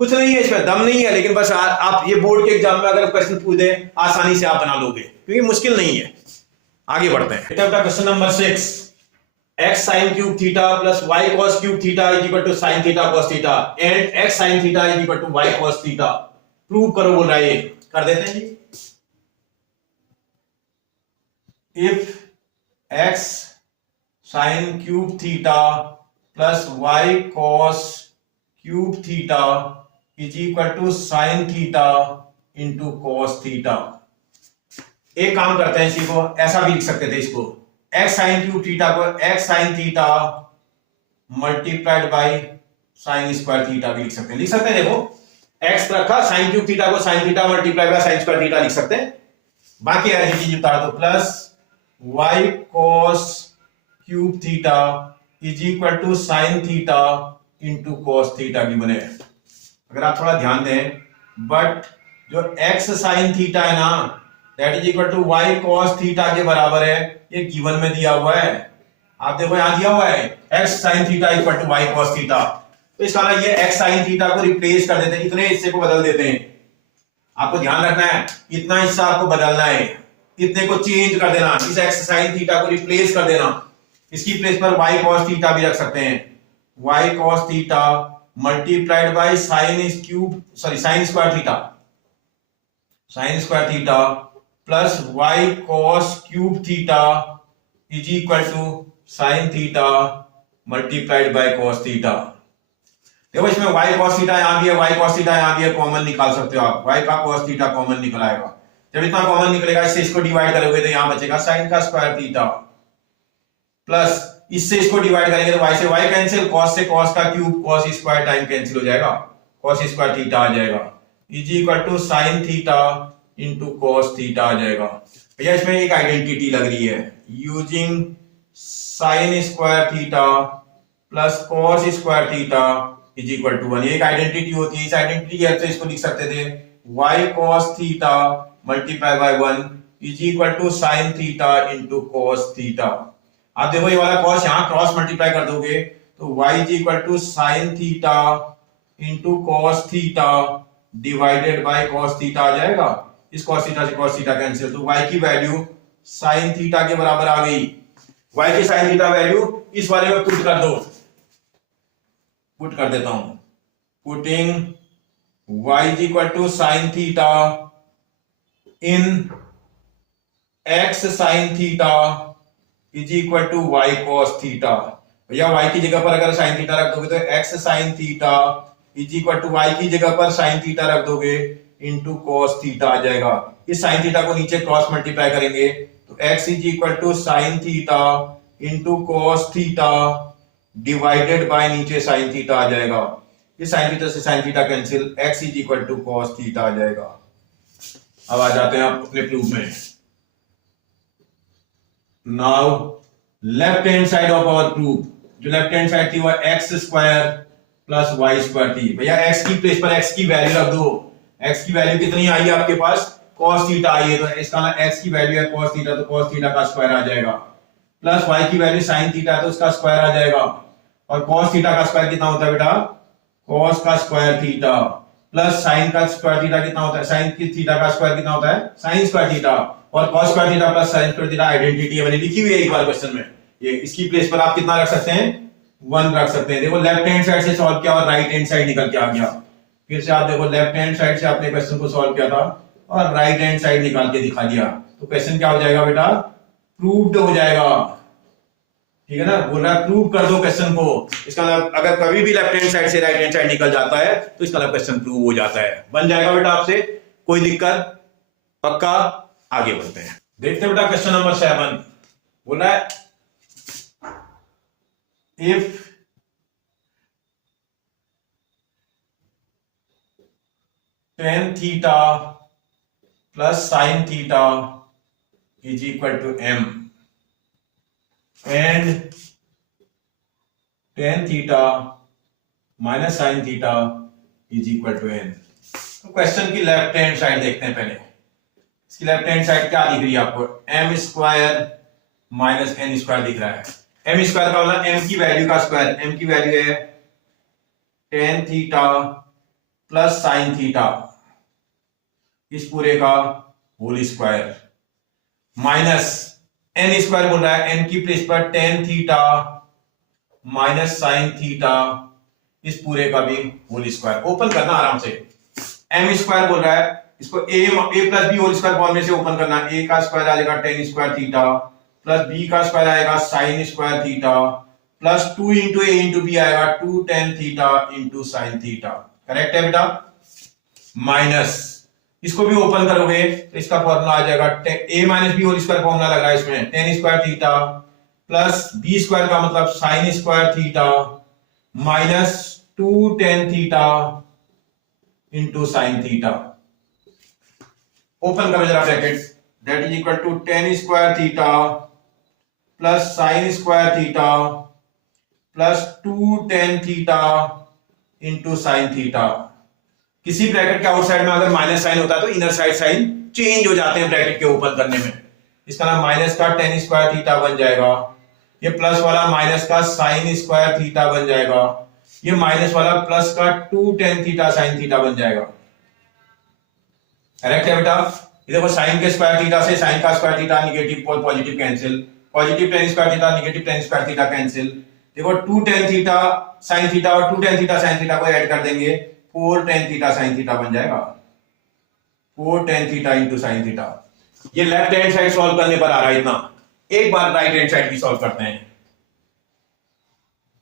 कुछ नहीं है इसमें दम नहीं है, लेकिन बस आप ये बोर्ड के एग्जाम में अगर क्वेश्चन पूछ दे आसानी से आप बना लोगे, क्योंकि मुश्किल नहीं है। आगे बढ़ते हैं। Question number 6, X sine cube theta plus Y cos cube theta is equal to sine theta cos theta and X sine theta is equal to Y cos theta. Prove करो बोल रहा है, कर देते हैं जी। If X sine cube theta plus Y cos cube theta is equal to sine theta into cos theta. एक काम करते हैं, इसी को ऐसा भी लिख सकते थे, इसको एक्स साइन क्यूब थीटा को x sine theta multiplied by sine square theta भी लिख सकते हैं। लिख सकते हैं, देखो एक्स रखा, साइन क्यूब थीटा को sine theta multiply by sine square theta लिख सकते हैं। बाकी ऐसी चीज उतार दो, plus Y cos cube theta is equal to sine theta into cos theta भी बने। अगर आप थोड़ा ध्यान दें, बट जो एक्स साइन थीटा है ना that is equal to Y cos theta के बराबर है, ये गिवन में दिया हुआ है। आप देखो यहां दिया हुआ है x sine theta equal to Y cos theta, तो इसका मतलब ये एक्स साइन थीटा को रिप्लेस कर देते हैं, इतने हिस्से को बदल देते हैं। आपको ध्यान रखना है, इतना हिस्सा आपको बदलना है, इतने को चेंज कर देना, इस एक्स साइन थीटा को रिप्लेस कर देना। इसकी प्लेस पर वाई कॉस थीटा भी रख सकते हैं, y cos theta multiplied by sine square theta, sine square theta plus Y cos cube theta is equal to sine theta multiplied by cos theta. देखो इसमें वाई कॉस थीटा यहां भी है, Y cos theta यहां भी है, common निकाल सकते हो आप, वाई का कॉस थीटा कॉमन निकल आएगा। जब इतना कॉमन निकलेगा इससे इसको डिवाइड करोगे तो यहां बचेगा साइन का स्क्वायर थीटा, प्लस इससे इसको डिवाइड करेंगे तो y से y कैंसिल, cos से cos का cube, cos square time cancel हो जाएगा, cos स्क्वायर थीटा आ जाएगा is equal to sine theta into cos theta आ जाएगा। भैया इसमें एक आइडेंटिटी लग रही है, using sine square theta plus cos square theta is equal to 1। एक आइडेंटिटी होती है, इस आइडेंटिटी की हेल्प से इसको लिख सकते थे y cos theta multiply by 1 is equal to sine theta into cos theta. आप देखो ये वाला कॉस यहाँ क्रॉस मल्टीप्लाई कर दोगे तो y is equal to sine theta into cos theta divided by cos theta आ जाएगा। इस कॉस थीटा से कॉस थीटा कैंसिल, तो y की वैल्यू साइन थीटा के बराबर आ गई। y की साइन थीटा वैल्यू इस वाले में पुट कर दो, पुट कर देता हूं, putting y is equal to sine theta in x sine theta is equal to y cos theta. भैया y की जगह पर अगर साइन थीटा रख दोगे तो x sine theta is equal to y की जगह पर साइन थीटा रख दोगे इंटू कॉस थीटा आ जाएगा। इस साइन थीटा को नीचे क्रॉस मल्टीप्लाई करेंगे तो x is equal to sine theta into cos theta divided by नीचे साइन थीटा आ जाएगा। इस साइन थीटा से sine theta cancel, x is equal to cos theta आ जाएगा। अब आ जाते हैं आप अपने प्रूफ में। Now left hand side of our proof, जो लेफ्ट हैंड साइड थी वो X square plus Y square थी। भैया x की प्लेस पर x की वैल्यू रख दो। x की वैल्यू कितनी आई है आपके पास, cos थीटा आई है, तो इसका ना x की वैल्यू है cos थीटा, तो cos थीटा का स्क्वायर आ जाएगा, प्लस y की वैल्यू sin थीटा है तो उसका स्क्वायर आ जाएगा। और cos थीटा का स्क्वायर कितना होता है बेटा, cos का स्क्वायर थीटा, प्लस sin का स्क्वायर थीटा कितना होता है, sin की थीटा का स्क्वायर कितना होता है, sin स्क्वायर थीटा। और cos square theta plus sin square theta identity है, मैंने लिखी हुई है एक बार क्वेश्चन में। ये इसकी प्लेस पर आप कितना रख सकते हैं, 1 रख सकते हैं। देखो लेफ्ट हैंड साइड से सॉल्व किया और राइट हैंड साइड निकल के आ गया। फिर से आप देखो लेफ्ट हैंड साइड से आपने क्वेश्चन को सॉल्व किया था और राइट हैंड साइड निकाल के दिखा दिया, तो क्वेश्चन क्या हो जाएगा बेटा, प्रूव्ड हो जाएगा। ठीक है ना, बोल रहा है प्रूव कर दो क्वेश्चन को। इसका मतलब अगर कभी भी लेफ्ट हैंड साइड से राइट हैंड साइड निकल जाता है तो इसका मतलब क्वेश्चन प्रूव हो जाता है, बन जाएगा बेटा आपसे, कोई दिक्कत, पक्का। आगे बढ़ते हैं, देखते हैं बेटा क्वेश्चन नंबर 7 बोल रहा है if tan theta plus sine theta is equal to m and tan theta minus sine theta is equal to n। तो क्वेश्चन की लेफ्ट हैंड साइड देखते हैं पहले। इसकी लेफ्ट हैंड साइड क्या दिख रही है आपको, m square minus n square दिख रहा है। m स्क्वायर का मतलब m की वैल्यू का स्क्वायर, m की वैल्यू है tan theta plus sine theta इस पूरे का whole square, minus n square बोल रहा है, n की प्लेस पर tan theta minus sine theta इस पूरे का भी होल स्क्वायर। ओपन करना आराम से, m स्क्वायर बोल रहा है, इसको a plus B whole square form में से ओपन करना। a का स्क्वायर आ जाएगा tan square theta plus b का स्क्वायर आएगा sine square theta plus 2 into a into B आएगा 2 tan theta into sine theta. Correct है बेटा, माइनस इसको भी ओपन करोगे तो इसका फॉर्मूला आ जाएगा a minus B whole square formula लग रहा है इसमें, tan square theta plus b square का मतलब sine square theta minus 2 tan theta into sine theta. Open करो जरा bracket, that is equal to tan square theta plus sine square theta plus 2 tan theta into sine theta. किसी bracket के outside में अगर minus sign होता है तो inner side sign change हो जाते हैं ब्रैकेट के ओपन करने में। इसका नाम माइनस का tan स्क्वायर थीटा बन जाएगा, ये प्लस वाला माइनस का साइन स्क्वायर थीटा बन जाएगा, ये माइनस वाला प्लस का 2 tan थीटा साइन थीटा बन जाएगा। करेक्ट है बेटा, ये देखो साइन के स्क्वायर थीटा से साइन का स्क्वायर थीटा निगेटिव और positive cancel, positive tan square theta negative tan square theta cancel. देखो 2 tan थीटा साइन थीटा और 2 tan थीटा साइन थीटा को ऐड कर देंगे, 4 tan थीटा साइन थीटा बन जाएगा, 4 tan theta into sine theta. ये left hand side solve करने पर आ रहा है इतना। एक बार राइट हैंड साइड भी सॉल्व करते हैं।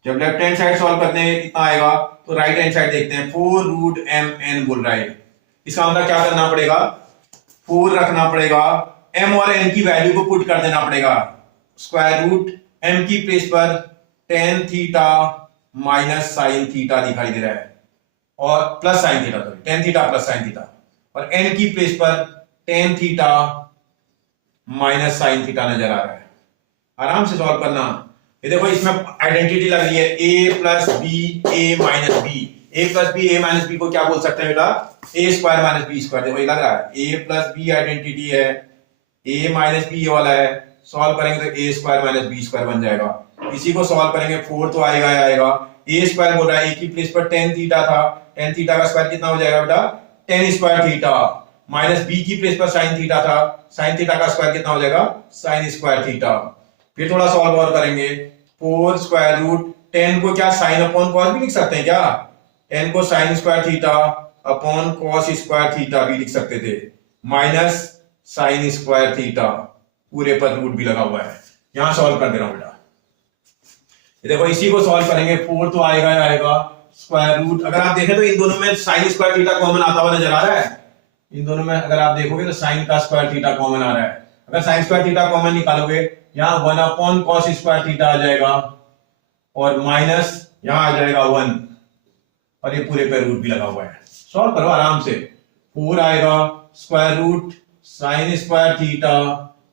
जब लेफ्ट हैंड साइड सॉल्व करते हैं इतना आएगा तो राइट हैंड साइड देखते हैं, 4 रूट mn बोल रहा है। इसका मतलब क्या करना पड़ेगा, 4 रखना पड़ेगा, m और n की वैल्यू को पुट कर देना पड़ेगा, स्क्वायर रूट m की प्लेस पर tan theta minus sine theta दिखाई दे रहा है और plus sine theta, sorry tan theta plus sine theta, और n की प्लेस पर tan theta minus sine theta नजर आ रहा है। आराम से सॉल्व करना। ये देखो इसमें आइडेंटिटी लग रही है a plus B A minus B, A plus B A minus B को क्या बोल सकते हैं बेटा, A square minus B square. देखो ये लग रहा है a प्लस बी आइडेंटिटी है ए माइनस बी ये वाला है, सॉल्व करेंगे तो ए स्क्वायर माइनस बी स्क्वायर बन जाएगा। इसी को सॉल्व करेंगे 4 तो आएगा आएगा, ए स्क्वायर बोल रहा है, ए की प्लेस पर टेन थीटा था, टेन थीटा का स्क्वायर कितना हो जाएगा बेटा, tan square theta, minus B की प्लेस पर साइन थीटा था, साइन थीटा का स्क्वायर कितना हो जाएगा, साइन स्क्वायर थीटा। फिर थोड़ा सॉल्व और करेंगे, 4 स्क्वायर रूट 10 को क्या साइन अपॉन कॉस भी लिख सकते हैं क्या, 10 को sign square theta upon cos square theta भी लिख सकते थे, माइनस साइन स्क्वायर थीटा, पूरे पर रूट भी लगा हुआ है। यहां सॉल्व कर दे रहा हूं बेटा, देखो इसी को सॉल्व करेंगे, 4 तो आएगा आएगा, स्क्वायर रूट, अगर आप देखें तो इन दोनों में साइन स्क्वायर थीटा कॉमन आता हुआ नजर आ रहा है, इन दोनों में अगर आप देखोगे तो साइन का स्क्वायर थीटा कॉमन आ रहा है। अगर साइन स्क्वायर थीटा कॉमन निकालोगे, यहाँ 1 अपॉन कॉस स्क्वायर थीटा आ जाएगा और माइनस यहां आ जाएगा 1, और ये पूरे पे रूट भी लगा हुआ है। सॉल्व करो आराम से, 4 आएगा square root sine square theta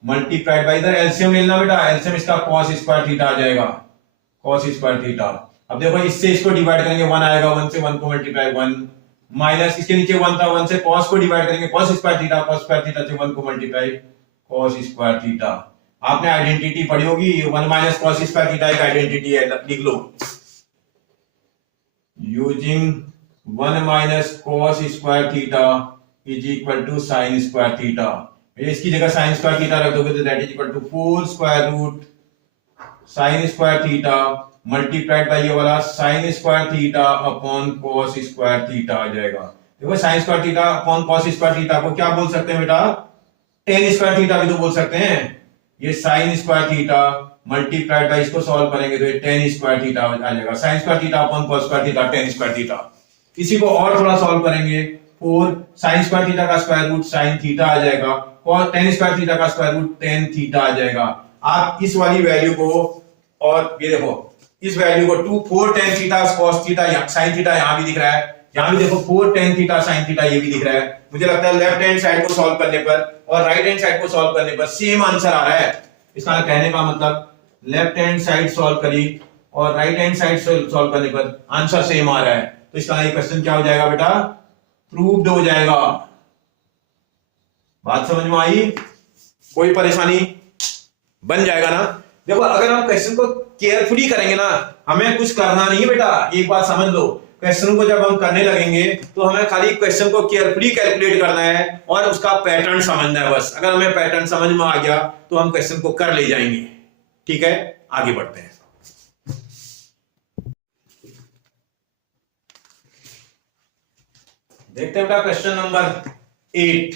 multiplied by, इधर एलसीएम लेना बेटा, एलसीएम इसका कॉस स्क्वायर थीटा आ जाएगा, कॉस स्क्वायर थीटा। अब देखो इससे इसको डिवाइड करेंगे, 1 आएगा, 1 से 1 को मल्टीप्लाई 1, माइनस इसके नीचे 1 था, 1 से कॉस को डिवाइड करेंगे, cos square theta, cos square theta से 1 को मल्टीप्लाई कॉस स्क्वायर थीटा। आपने आइडेंटिटी पढ़ी होगी, 1 माइनस कॉस स्क्वायर थीटा एक आइडेंटिटी है, लिख लो, using 1 minus cos square theta is equal to sine square theta. इसकी जगह साइन स्क्वायर थीटा रख दोगे तो that is equal to 4 square root sine square theta multiplied by ये वाला sine square theta upon cos square theta आ जाएगा। देखो sine square theta upon cos square theta को क्या बोल सकते हैं बेटा, टेन स्क्वायर थीटा भी तो बोल सकते हैं। ये sign square theta multiplied bye इसको सॉल्व करेंगे तो ये टेन स्क्वायर थीटा आ जाएगा, sign square theta upon cos square theta tan square theta. इसी को और थोड़ा सॉल्व करेंगे, 4 साइन स्क्वायर थीटा का स्क्वायर रूट साइन थीटा आ जाएगा, और टेन स्क्वायर थीटा का स्क्वायर रूट टेन थीटा आ जाएगा। आप इस वाली वैल्यू को, और ये देखो इस वैल्यू को 2 4 tan theta cos theta sin theta यहां भी दिख रहा है, यहां भी देखो 4 tan थीटा sin थीटा ये भी दिख रहा है। मुझे लगता है लेफ्ट हैंड साइड को सॉल्व करने पर और राइट हैंड साइड को सॉल्व करने पर सेम आंसर आ रहा है। इसका कहने का मतलब लेफ्ट हैंड साइड सॉल्व करी और राइट हैंड साइड सॉल्व करने पर आंसर सेम आ रहा है, तो इसका ये क्वेश्चन क्या हो जाएगा बेटा, प्रूव्ड हो जाएगा। बात समझ में आई, कोई परेशानी, बन जाएगा ना। देखो अगर हम क्वेश्चन को केयरफुली करेंगे ना, हमें कुछ करना नहीं है बेटा, एक बात समझ लो, क्वेश्चन को जब हम करने लगेंगे तो हमें खाली क्वेश्चन को केयरफुली कैलकुलेट करना है और उसका पैटर्न समझना है बस। अगर हमें पैटर्न समझ में आ गया तो हम क्वेश्चन को कर ले जाएंगे। ठीक है, आगे बढ़ते हैं। देखते हैं बेटा question number 8,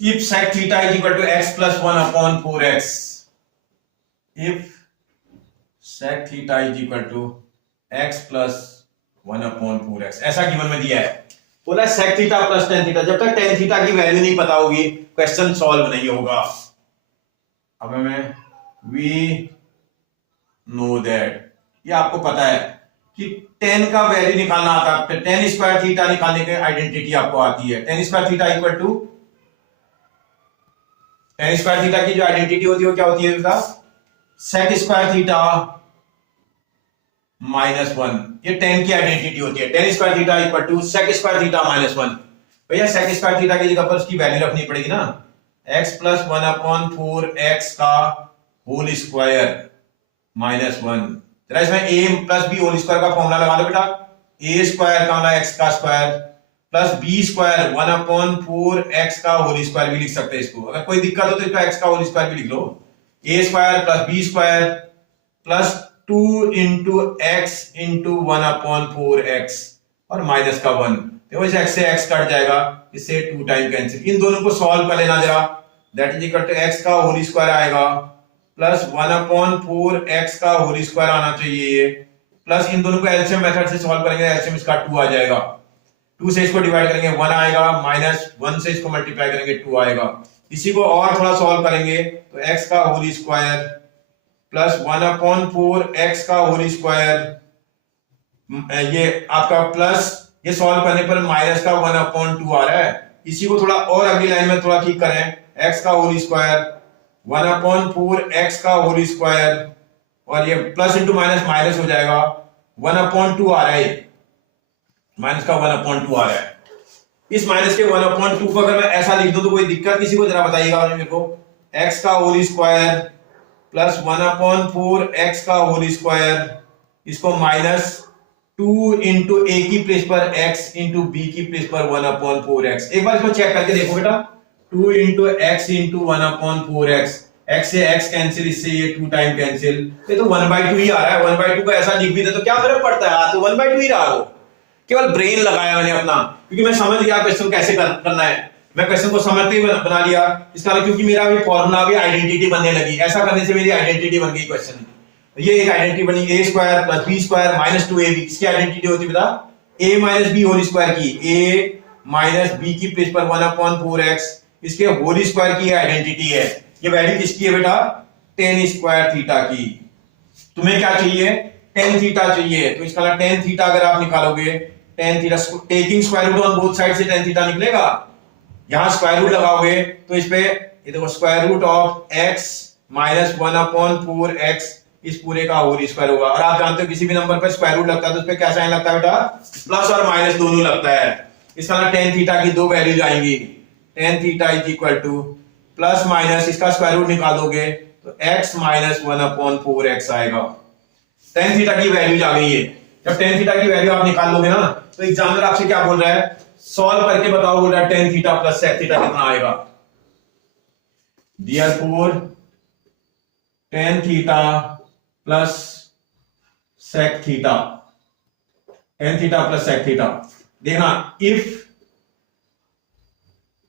if sec theta is equal to x plus 1 upon 4x, if sec theta is equal to x plus 1 upon 4x, ऐसा गिवन में दिया है, बोला sec theta plus tan theta, जब तक tan theta की वैल्यू नहीं पता होगी क्वेश्चन सॉल्व नहीं होगा। अब हमें we know that, ये आपको पता है कि tan का वैल्यू निकालना आता है, tan स्क्वायर थीटा निकालने की आइडेंटिटी आपको आती है, tan square theta equal to tan square theta की जो आइडेंटिटी होती है वो क्या होती है बेटा, sec स्क्वायर थीटा माइनस 1, ये tan की आइडेंटिटी होती है, tan square theta equal to sec square theta minus 1। भैया sec स्क्वायर थीटा की जगह पर उसकी वैल्यू रखनी पड़ेगी ना, x प्लस 1 अपॉन 4x का होल स्क्वायर माइनस 1। जरा इसमें a plus b whole square का फॉर्मूला लगा दो बेटा, a स्क्वायर का मतलब x का square plus B square 1 upon 4x का होल स्क्वायर भी लिख सकते हैं इसको। अगर कोई दिक्कत हो तो इसका x का होल स्क्वायर भी लिख लो, a square plus B square plus 2 into X into 1 upon 4x और माइनस का 1। देखो इस x से x कट जाएगा, इससे 2 टाइम कैंसिल। इन दोनों को सॉल्व कर लेना जरा, that is equal to x का होल स्क्वायर आएगा प्लस 1 अपॉन 4x का होल स्क्वायर आना चाहिए, प्लस इन दोनों को एलसीएम मेथड से सॉल्व करेंगे, एलसीएम इसका 2 आ जाएगा, 2 से इसको डिवाइड करेंगे 1 आएगा, माइनस 1 से इसको मल्टीप्लाई करेंगे 2 आएगा। इसी को और थोड़ा सॉल्व करेंगे तो x का whole square plus 1 upon 4x का होल स्क्वायर, ये आपका प्लस, ये सॉल्व करने पर माइनस का 1 अपॉन 2 आ रहा है। इसी को थोड़ा और अगली लाइन में थोड़ा ठीक करें, x का होल स्क्वायर 1 अपॉन 4x का होल स्क्वायर और ये प्लस इंटू माइनस माइनस हो जाएगा, 1 अपॉन 2 आ रहा है, माइनस का 1 अपॉन 2 आ रहा है। इस माइनस के 1/2 को अगर मैं ऐसा लिख दूं तो कोई दिक्कत किसी को, जरा बताइएगा मेरे को। x का होल स्क्वायर प्लस 1/4 x का होल स्क्वायर, इसको माइनस 2 इंटू ए की प्लेस पर x इंटू बी की प्लेस पर 1/4 x। एक बार इसको चेक करके देखो बेटा, 2 into X into 1/4 x, x से x कैंसिल, इससे ये 2 टाइम कैंसिल, ये तो 1/2 ही आ रहा है। 1/2 को ऐसा लिख भी दे तो क्या फर्क पड़ता है, तो 1/2 ही रहा। वो केवल ब्रेन लगाया मैंने अपना, क्योंकि मैं समझ गया क्वेश्चन कैसे करना है। मैं क्वेश्चन को समझते ही बना लिया, इसका क्योंकि मेरा भी फॉर्मूला भी आइडेंटिटी बनने लगी। ऐसा करने से मेरी आइडेंटिटी बन गई क्वेश्चन। ये एक आइडेंटिटी बनी, a square plus b square minus 2ab। इसकी आइडेंटिटी होती है बेटा a minus B whole square की, a माइनस बी की प्लेस पर 1/4 x, इसके होल स्क्वायर की आइडेंटिटी है। ये वैल्यू किसकी है बेटा, tan स्क्वायर थीटा की। तुम्हें क्या चाहिए, tan थीटा चाहिए, तो इसका tan थीटा अगर आप निकालोगे, tan theta taking square root on both side से tan थीटा निकलेगा। यहां स्क्वायर रूट लगाओगे तो इस पे ये देखो square root of x minus 1/4 x, इस पूरे का होल स्क्वायर होगा। और आप जानते हो किसी भी नंबर पर स्क्वायर रूट लगता है तो उस पे क्या साइन लगता है बेटा, प्लस और माइनस दोनों लगता है। इसका tan थीटा की दो वैल्यूज आएंगी, tan theta is equal two plus minus, इसका स्क्वायर रूट निकाल दोगे तो x माइनस 1/4 x आएगा। tan थीटा की वैल्यूज आ गई है। जब tan थीटा की वैल्यू आप निकाल लोगे ना तो एग्जामिनर आपसे क्या बोल रहा है, सॉल्व करके बताओ, बोल रहा है tan theta plus sec theta कितना आएगा। Therefore tan theta plus sec theta, tan theta plus sec theta. देखना if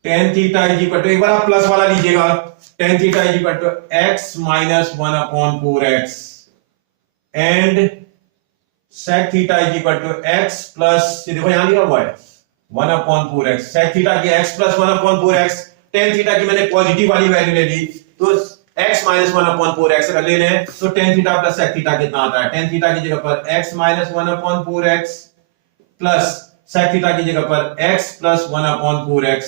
tan theta is equal to, एक बार आप प्लस वाला लीजिएगा, tan theta is equal to x minus 1/4 x and sec theta is equal to x plus, ये देखो यहां लिखा हुआ है 1/4 x, sec थीटा की x plus 1/4 x, tan theta की मैंने पॉजिटिव वाली वैल्यू ले ली तो x माइनस 1/4 x अगर ले लें तो tan theta plus sec theta कितना आता है। tan थीटा की जगह पर x minus 1/4 x plus sec theta की जगह पर x प्लस 1/4 x,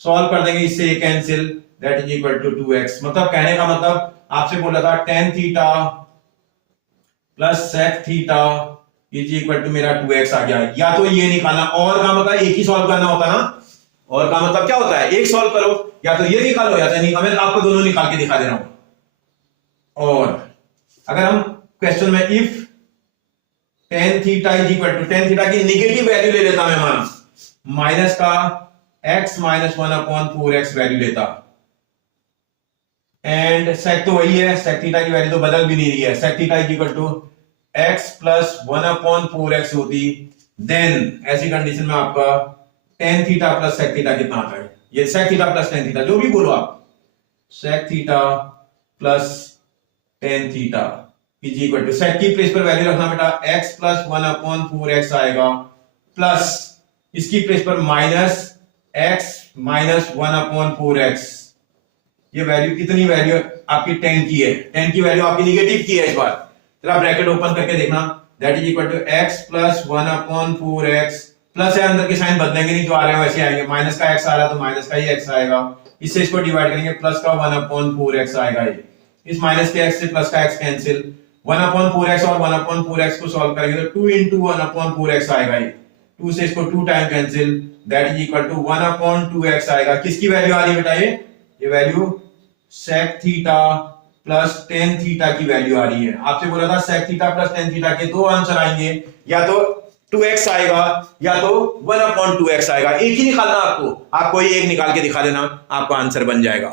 सॉल्व कर देंगे इससे ये cancel, that is equal to 2x। मतलब कहने का मतलब आपसे बोला था tan theta plus sec theta is equal to मेरा 2x आ गया। या तो ये निकालना, और का मतलब एक ही सॉल्व करना होता है ना, और का मतलब क्या होता है, एक सॉल्व करो, या तो ये निकालो या तो निकालो। मैं आपको दोनों निकाल के दिखा दे रहा हूं। और अगर हम क्वेश्चन में if tan theta is equal to, tan theta की निगेटिव वैल्यू ले लेता मैं, मान माइनस का x माइनस 1/4 x वैल्यू लेता, एंड sec तो वही है, sec थीटा की वैल्यू तो बदल भी नहीं रही है, sec theta is equal to x plus 1/4 x होती, देन ऐसी कंडीशन में आपका tan theta plus sec theta कितना आता है, ये sec theta plus tan theta जो भी बोलो आप, sec theta plus tan theta is equal to, sec की प्लेस पर वैल्यू रखना बेटा, x प्लस 1/4 x आएगा प्लस इसकी प्लेस पर माइनस x माइनस 1/4 x। ये वैल्यू कितनी वैल्यू आपकी tan की है, tan की वैल्यू आपकी निगेटिव की है। इस बार जरा ब्रैकेट ओपन करके देखना, that is equal to x plus 1/4 x, plus है अंदर के साइन बदलेंगे नहीं, जो आ रहे हैं वैसे आएंगे, माइनस का x आ रहा है तो माइनस का ही x आएगा, इससे इसको डिवाइड करेंगे प्लस का 1/4 x आएगा। ये इस माइनस के x से प्लस का x कैंसिल, 1/4 x और 1/4 x को सॉल्व करेंगे तो 2 इंटू 1/4 x आएगा। ये 2 से इसको 2 time cancel, that is equal to 1/2 x आएगा। किसकी वैल्यू आ रही है बेटा, ये value sec theta plus tan theta की वैल्यू आ रही है। आपसे बोला था sec theta plus tan theta के दो आंसर आएंगे, या तो 2x आएगा या तो 1/2x आएगा, एक ही निकालना आपको, आप कोई एक निकाल के दिखा देना, आपका आंसर बन जाएगा।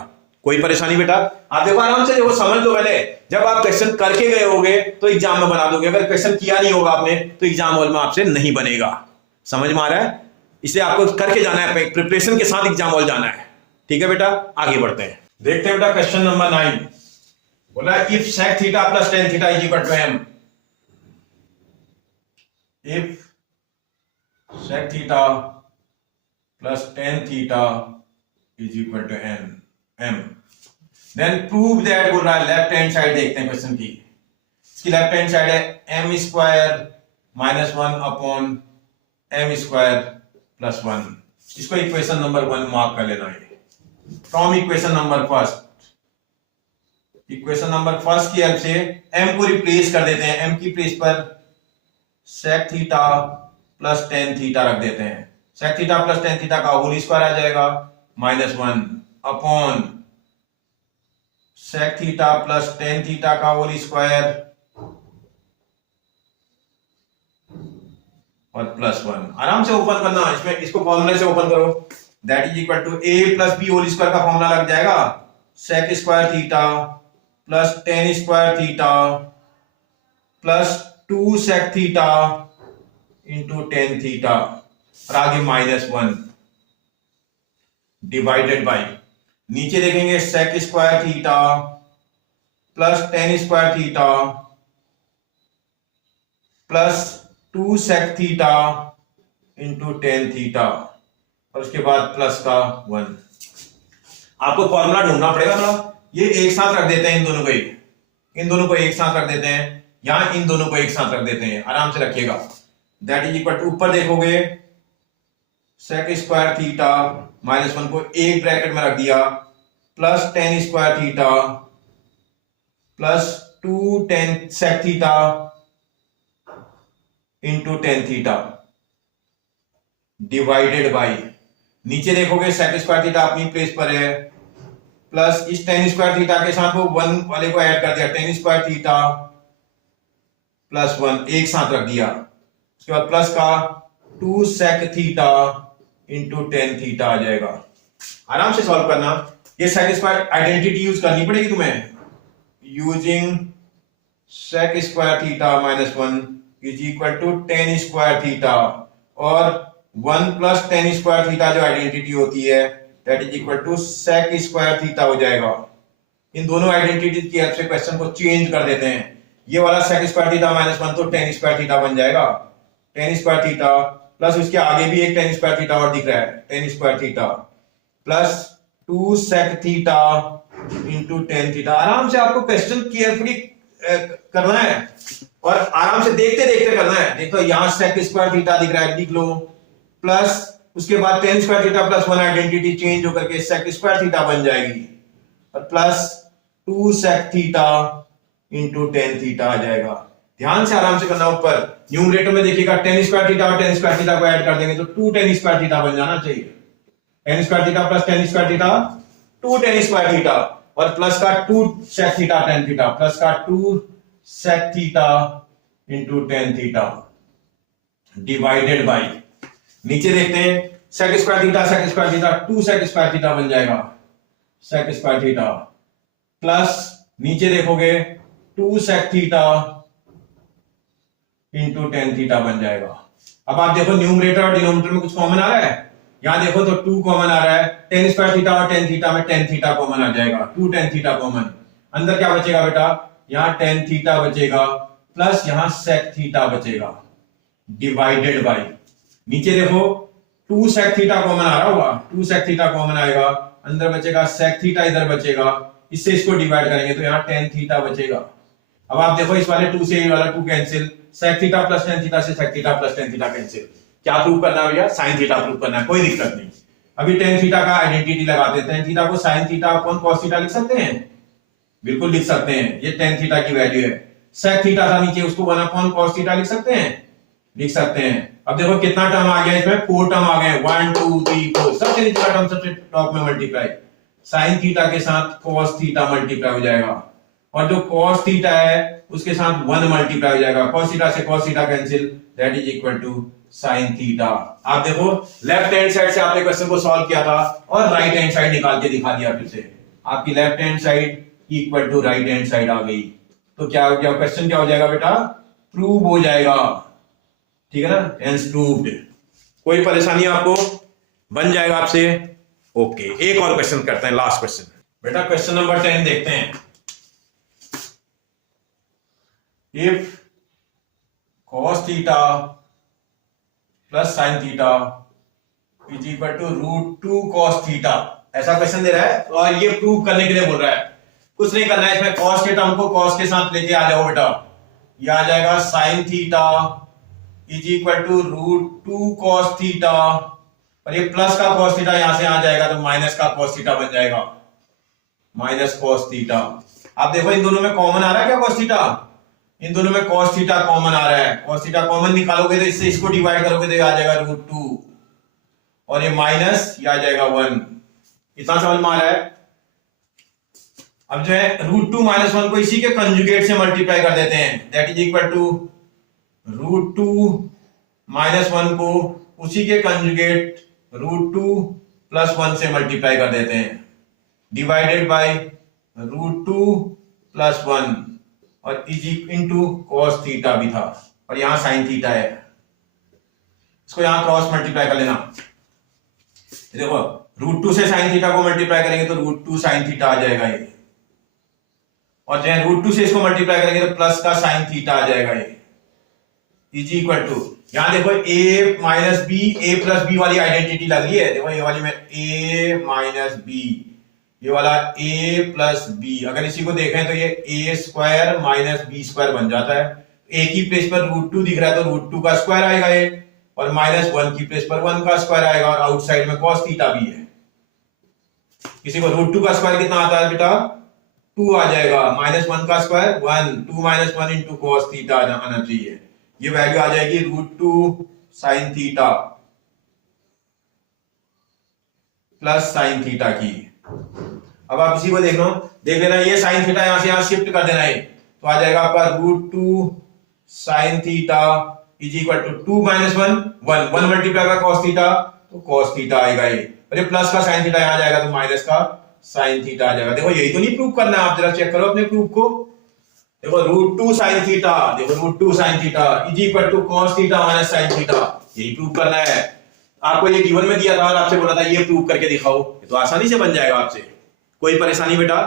कोई परेशानी बेटा, आप देखो आराम से देखो, समझ लो पहले, जब आप क्वेश्चन करके गए होगे तो एग्जाम में बना दोगे, अगर क्वेश्चन किया नहीं होगा आपने तो एग्जाम हॉल में आपसे नहीं बनेगा। समझ में आ रहा है, इसे आपको करके जाना है, प्रिपरेशन के साथ एग्जाम हॉल जाना है। ठीक है बेटा, आगे बढ़ते हैं, देखते हैं बेटा क्वेश्चन नंबर 9। बोला if sec theta plus tan theta is equal to m, if sec theta plus tan theta is equal to m, then prove that, बोल रहा है लेफ्ट हैंड साइड देखते हैं क्वेश्चन की। इसकी लेफ्ट हैंड साइड है m square minus 1 m square plus 1। इसको equation number 1 mark कर लेना है। From equation number first, equation number first की हेल्प से m को रिप्लेस कर देते हैं, m की प्लेस पर sec theta plus tan theta रख देते हैं। sec theta plus ten theta का होल स्क्वायर आ जाएगा -1 upon sec theta plus ten theta का होल स्क्वायर और +1। आराम से ओपन करना, इसमें इसको फॉर्मूले से ओपन करो, that is equal to a plus B whole square का फॉर्मूला लग जाएगा sec square theta plus tan square theta plus 2 sec theta into tan theta और आगे -1 डिवाइडेड बाई, नीचे देखेंगे sec square theta plus tan square theta plus 2 sec theta into tan theta और उसके बाद प्लस का 1। आपको फॉर्मूला ढूंढना पड़ेगा थोड़ा, ये एक साथ रख देते हैं, इन दोनों को एक साथ रख देते हैं, यहां इन दोनों को एक साथ रख देते हैं, आराम से रखिएगा। दैट इज इक्वल टू, ऊपर देखोगे sec स्क्वायर थीटा -1 को एक ब्रैकेट में रख दिया plus tan square theta plus 2 ten sec theta into tan theta divided by, नीचे देखोगे sec स्क्वायर थीटा अपनी प्लेस पर है प्लस इस टेन स्क्वायर थीटा के साथ वो 1 वाले को ऐड कर दिया, टेन स्क्वायर थीटा प्लस 1 एक साथ रख दिया, उसके बाद प्लस का 2 sec theta into tan theta आ जाएगा। आराम से सॉल्व करना, ये sec स्क्वायर आइडेंटिटी यूज करनी पड़ेगी तुम्हें, using sec square theta -1 is equal to tan square theta और 1 प्लस टेन स्क्वायर थीटा जो आइडेंटिटी होती है that is equal to sec square theta हो जाएगा। इन दोनों आइडेंटिटी की हेल्प से क्वेश्चन को चेंज कर देते हैं, ये वाला sec स्क्वायर थीटा -1 तो टेन स्क्वायर थीटा बन जाएगा, टेन स्क्वायर थीटा प्लस उसके आगे भी एक टेन स्क्वायर थीटा और दिख रहा है, ten square theta plus 2 sec theta into tan theta. आराम से आपको क्वेश्चन केयरफुली करना है और आराम से देखते देखते करना है। देखो यहां sec स्क्वायर थीटा दिख रहा है, लिख लो, प्लस उसके बाद tan square theta plus 1 identity change होकर के sec स्क्वायर थीटा बन जाएगी और plus 2 sec theta into tan theta आ जाएगा। ध्यान से आराम से करना, ऊपर न्यूमरेटर में देखिएगा टेन स्क्वायर थीटा और टेन स्क्वायर थीटा को ऐड कर देंगे तो 2 टेन स्क्वायर थीटा बन जाना चाहिए, ten square theta plus tan square theta 2 ten square theta और प्लस का 2 sec theta tan theta plus का 2 sec theta into tan theta divided by, नीचे देखते हैं sec square theta 2 sec square theta बन जाएगा, sec स्क्वायर थीटा प्लस नीचे देखोगे 2 sec theta into tan theta बन जाएगा। अब आप देखो न्यूमरेटर और डिनोमिनेटर में कुछ कॉमन आ रहा है, यहां देखो तो 2 कॉमन आ रहा है, टेन स्क्वायर थीटा और टेन थीटा में टेन थीटा कॉमन आ जाएगा, 2 टेन थीटा कॉमन, अंदर क्या बचेगा बेटा, यहां टेन थीटा बचेगा प्लस यहां sec थीटा बचेगा डिवाइडेड बाई, नीचे देखो 2 sec थीटा कॉमन आ रहा होगा, 2 sec थीटा कॉमन आएगा, अंदर बचेगा sec थीटा, इधर बचेगा, इससे इसको डिवाइड करेंगे तो यहाँ tan थीटा बचेगा। अब आप देखो इस वाले 2 से ये वाला 2 cancel, sec theta plus tan theta से sec theta plus tan theta cancel. क्या प्रूव करना है भैया, sin थीटा प्रूव करना है, कोई दिक्कत नहीं। अभी tan थीटा का आइडेंटिटी लगाते हैं, tan थीटा को sin theta upon cos theta लिख सकते हैं, बिल्कुल लिख सकते हैं, ये tan थीटा की वैल्यू है। sec थीटा था नीचे, उसको 1 अपॉन cos थीटा लिख सकते हैं, लिख सकते हैं। अब देखो कितना टर्म आ गया इसमें, 4 टर्म आ गए, 1 2 3 4, सबसे नीचे का टर्म सबसे टॉप में मल्टीप्लाई, sin थीटा के साथ cos थीटा मल्टीप्लाई हो जाएगा और जो cos थीटा है उसके साथ 1 मल्टीप्लाई हो जाएगा, cos थीटा से cos theta cancel, that is equal to sin theta. आप देखो लेफ्ट हैंड साइड से आपने क्वेश्चन को सॉल्व किया था और राइट हैंड साइड निकाल के दिखा दिया, फिर से आपकी left hand side equal to right hand side आ गई, तो क्या हो गया, क्वेश्चन क्या हो जाएगा बेटा, प्रूव हो जाएगा, ठीक है ना, हेंस प्रूव्ड। कोई परेशानी आपको, बन जाएगा आपसे, ओके। एक और क्वेश्चन करते हैं, लास्ट क्वेश्चन बेटा, क्वेश्चन नंबर 10 देखते हैं। If cos theta plus sin theta is equal to √2 cos theta, ऐसा क्वेश्चन दे रहा है और ये प्रूव करने के लिए बोल रहा है। कुछ नहीं करना है इसमें, cos के टर्म को cos के साथ लेके आ जाओ बेटा, ये आ जाएगा sin theta is equal to √2 cos theta और ये प्लस का cos थीटा यहां से आ जाएगा तो माइनस का cos थीटा बन जाएगा, माइनस cos थीटा। आप देखो इन दोनों में कॉमन आ रहा है क्या cos थीटा, इन दोनों में cos थीटा कॉमन आ रहा है, cos थीटा कॉमन निकालोगे तो इससे इसको डिवाइड करोगे तो आ जाएगा √2 और ये माइनस, ये आ जाएगा 1। इतना समझ में आ रहा है? अब जो है √2 - 1 को इसी के कंजुगेट से मल्टीप्लाई कर देते हैं, दैट इज इक्वल टू √2 - 1 को उसी के कंजुगेट √2 + 1 से मल्टीप्लाई कर देते हैं, डिवाइडेड बाय √2 + 1 और इनटू cos थीटा भी था, और यहां sin थीटा है, इसको यहां क्रॉस मल्टीप्लाई कर लेना। देखो √2 से sin थीटा को मल्टीप्लाई करेंगे तो √2 sin थीटा आ जाएगा ये, और जो है √2 से इसको मल्टीप्लाई करेंगे तो प्लस का sin थीटा आ जाएगा ये, इज इक्वल टू, यहां देखो a - b, a + b वाली आइडेंटिटी लग रही है। देखो ये वाली में a - b, ये वाला a + b, अगर इसी को देखें तो ये a² - b² बन जाता है। a की प्लेस पर √2 दिख रहा है तो √2 का स्क्वायर आएगा ये, और -1 की प्लेस पर 1 का स्क्वायर आएगा, और आउटसाइड में cos थीटा भी है। किसी को √2 का स्क्वायर कितना आता है बेटा? 2 आ जाएगा, -1 का स्क्वायर 1, 2 - 1 इंटू cos थीटा आना चाहिए। ये वैल्यू आ जाएगी √2 sin theta plus sin theta की। अब आप इसी को देख लेना, ये sin थीटा यहां से यहां शिफ्ट कर देना है, तो आ जाएगा आपका √2 sin theta is equal to 2 - 1 1 multiply by cos theta, तो cos थीटा आएगा ये, और ये प्लस का sin थीटा यहां जाएगा तो माइनस का sin थीटा आ जाएगा। देखो यही तो नहीं प्रूव करना है, आप जरा चेक करो अपने प्रूफ को। देखो √2 sin थीटा, देखो √2 sin theta is equal to cos theta - sin theta, यही प्रूव करना है। आपको ये गिवन में दिया था और आपसे बोला था ये प्रूव करके दिखाओ, ये तो आसानी से बन जाएगा आपसे, कोई परेशानी बेटा?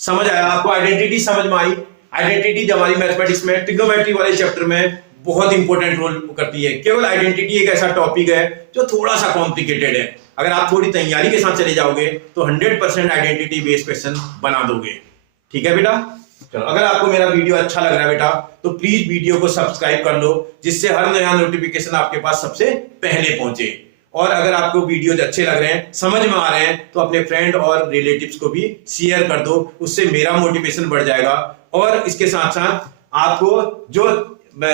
समझ आया आपको? आइडेंटिटी समझ में आई? आइडेंटिटी हमारी मैथमेटिक्स में ट्रिग्नोमेट्री वाले चैप्टर में बहुत इंपॉर्टेंट रोल करती है। केवल आइडेंटिटी एक ऐसा टॉपिक है जो थोड़ा सा कॉम्प्लिकेटेड है, अगर आप थोड़ी तैयारी के साथ चले जाओगे तो 100% आइडेंटिटी बेस्ड क्वेश्चन बना दोगे। ठीक है बेटा? चलो, अगर आपको मेरा वीडियो अच्छा लग रहा है बेटा तो प्लीज वीडियो को सब्सक्राइब कर लो, जिससे हर नया नोटिफिकेशन आपके पास सबसे पहले पहुंचे। और अगर आपको वीडियो अच्छे लग रहे हैं, समझ में आ रहे हैं, तो अपने फ्रेंड और रिलेटिव्स को भी शेयर कर दो, उससे मेरा मोटिवेशन बढ़ जाएगा। और इसके साथ साथ आपको जो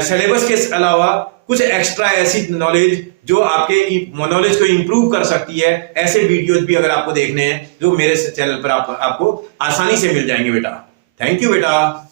सिलेबस के अलावा कुछ एक्स्ट्रा ऐसी नॉलेज जो आपके नॉलेज को इंप्रूव कर सकती है, ऐसे वीडियोज भी अगर आपको देखने हैं जो मेरे चैनल पर आपको आसानी से मिल जाएंगे बेटा। थैंक यू बेटा।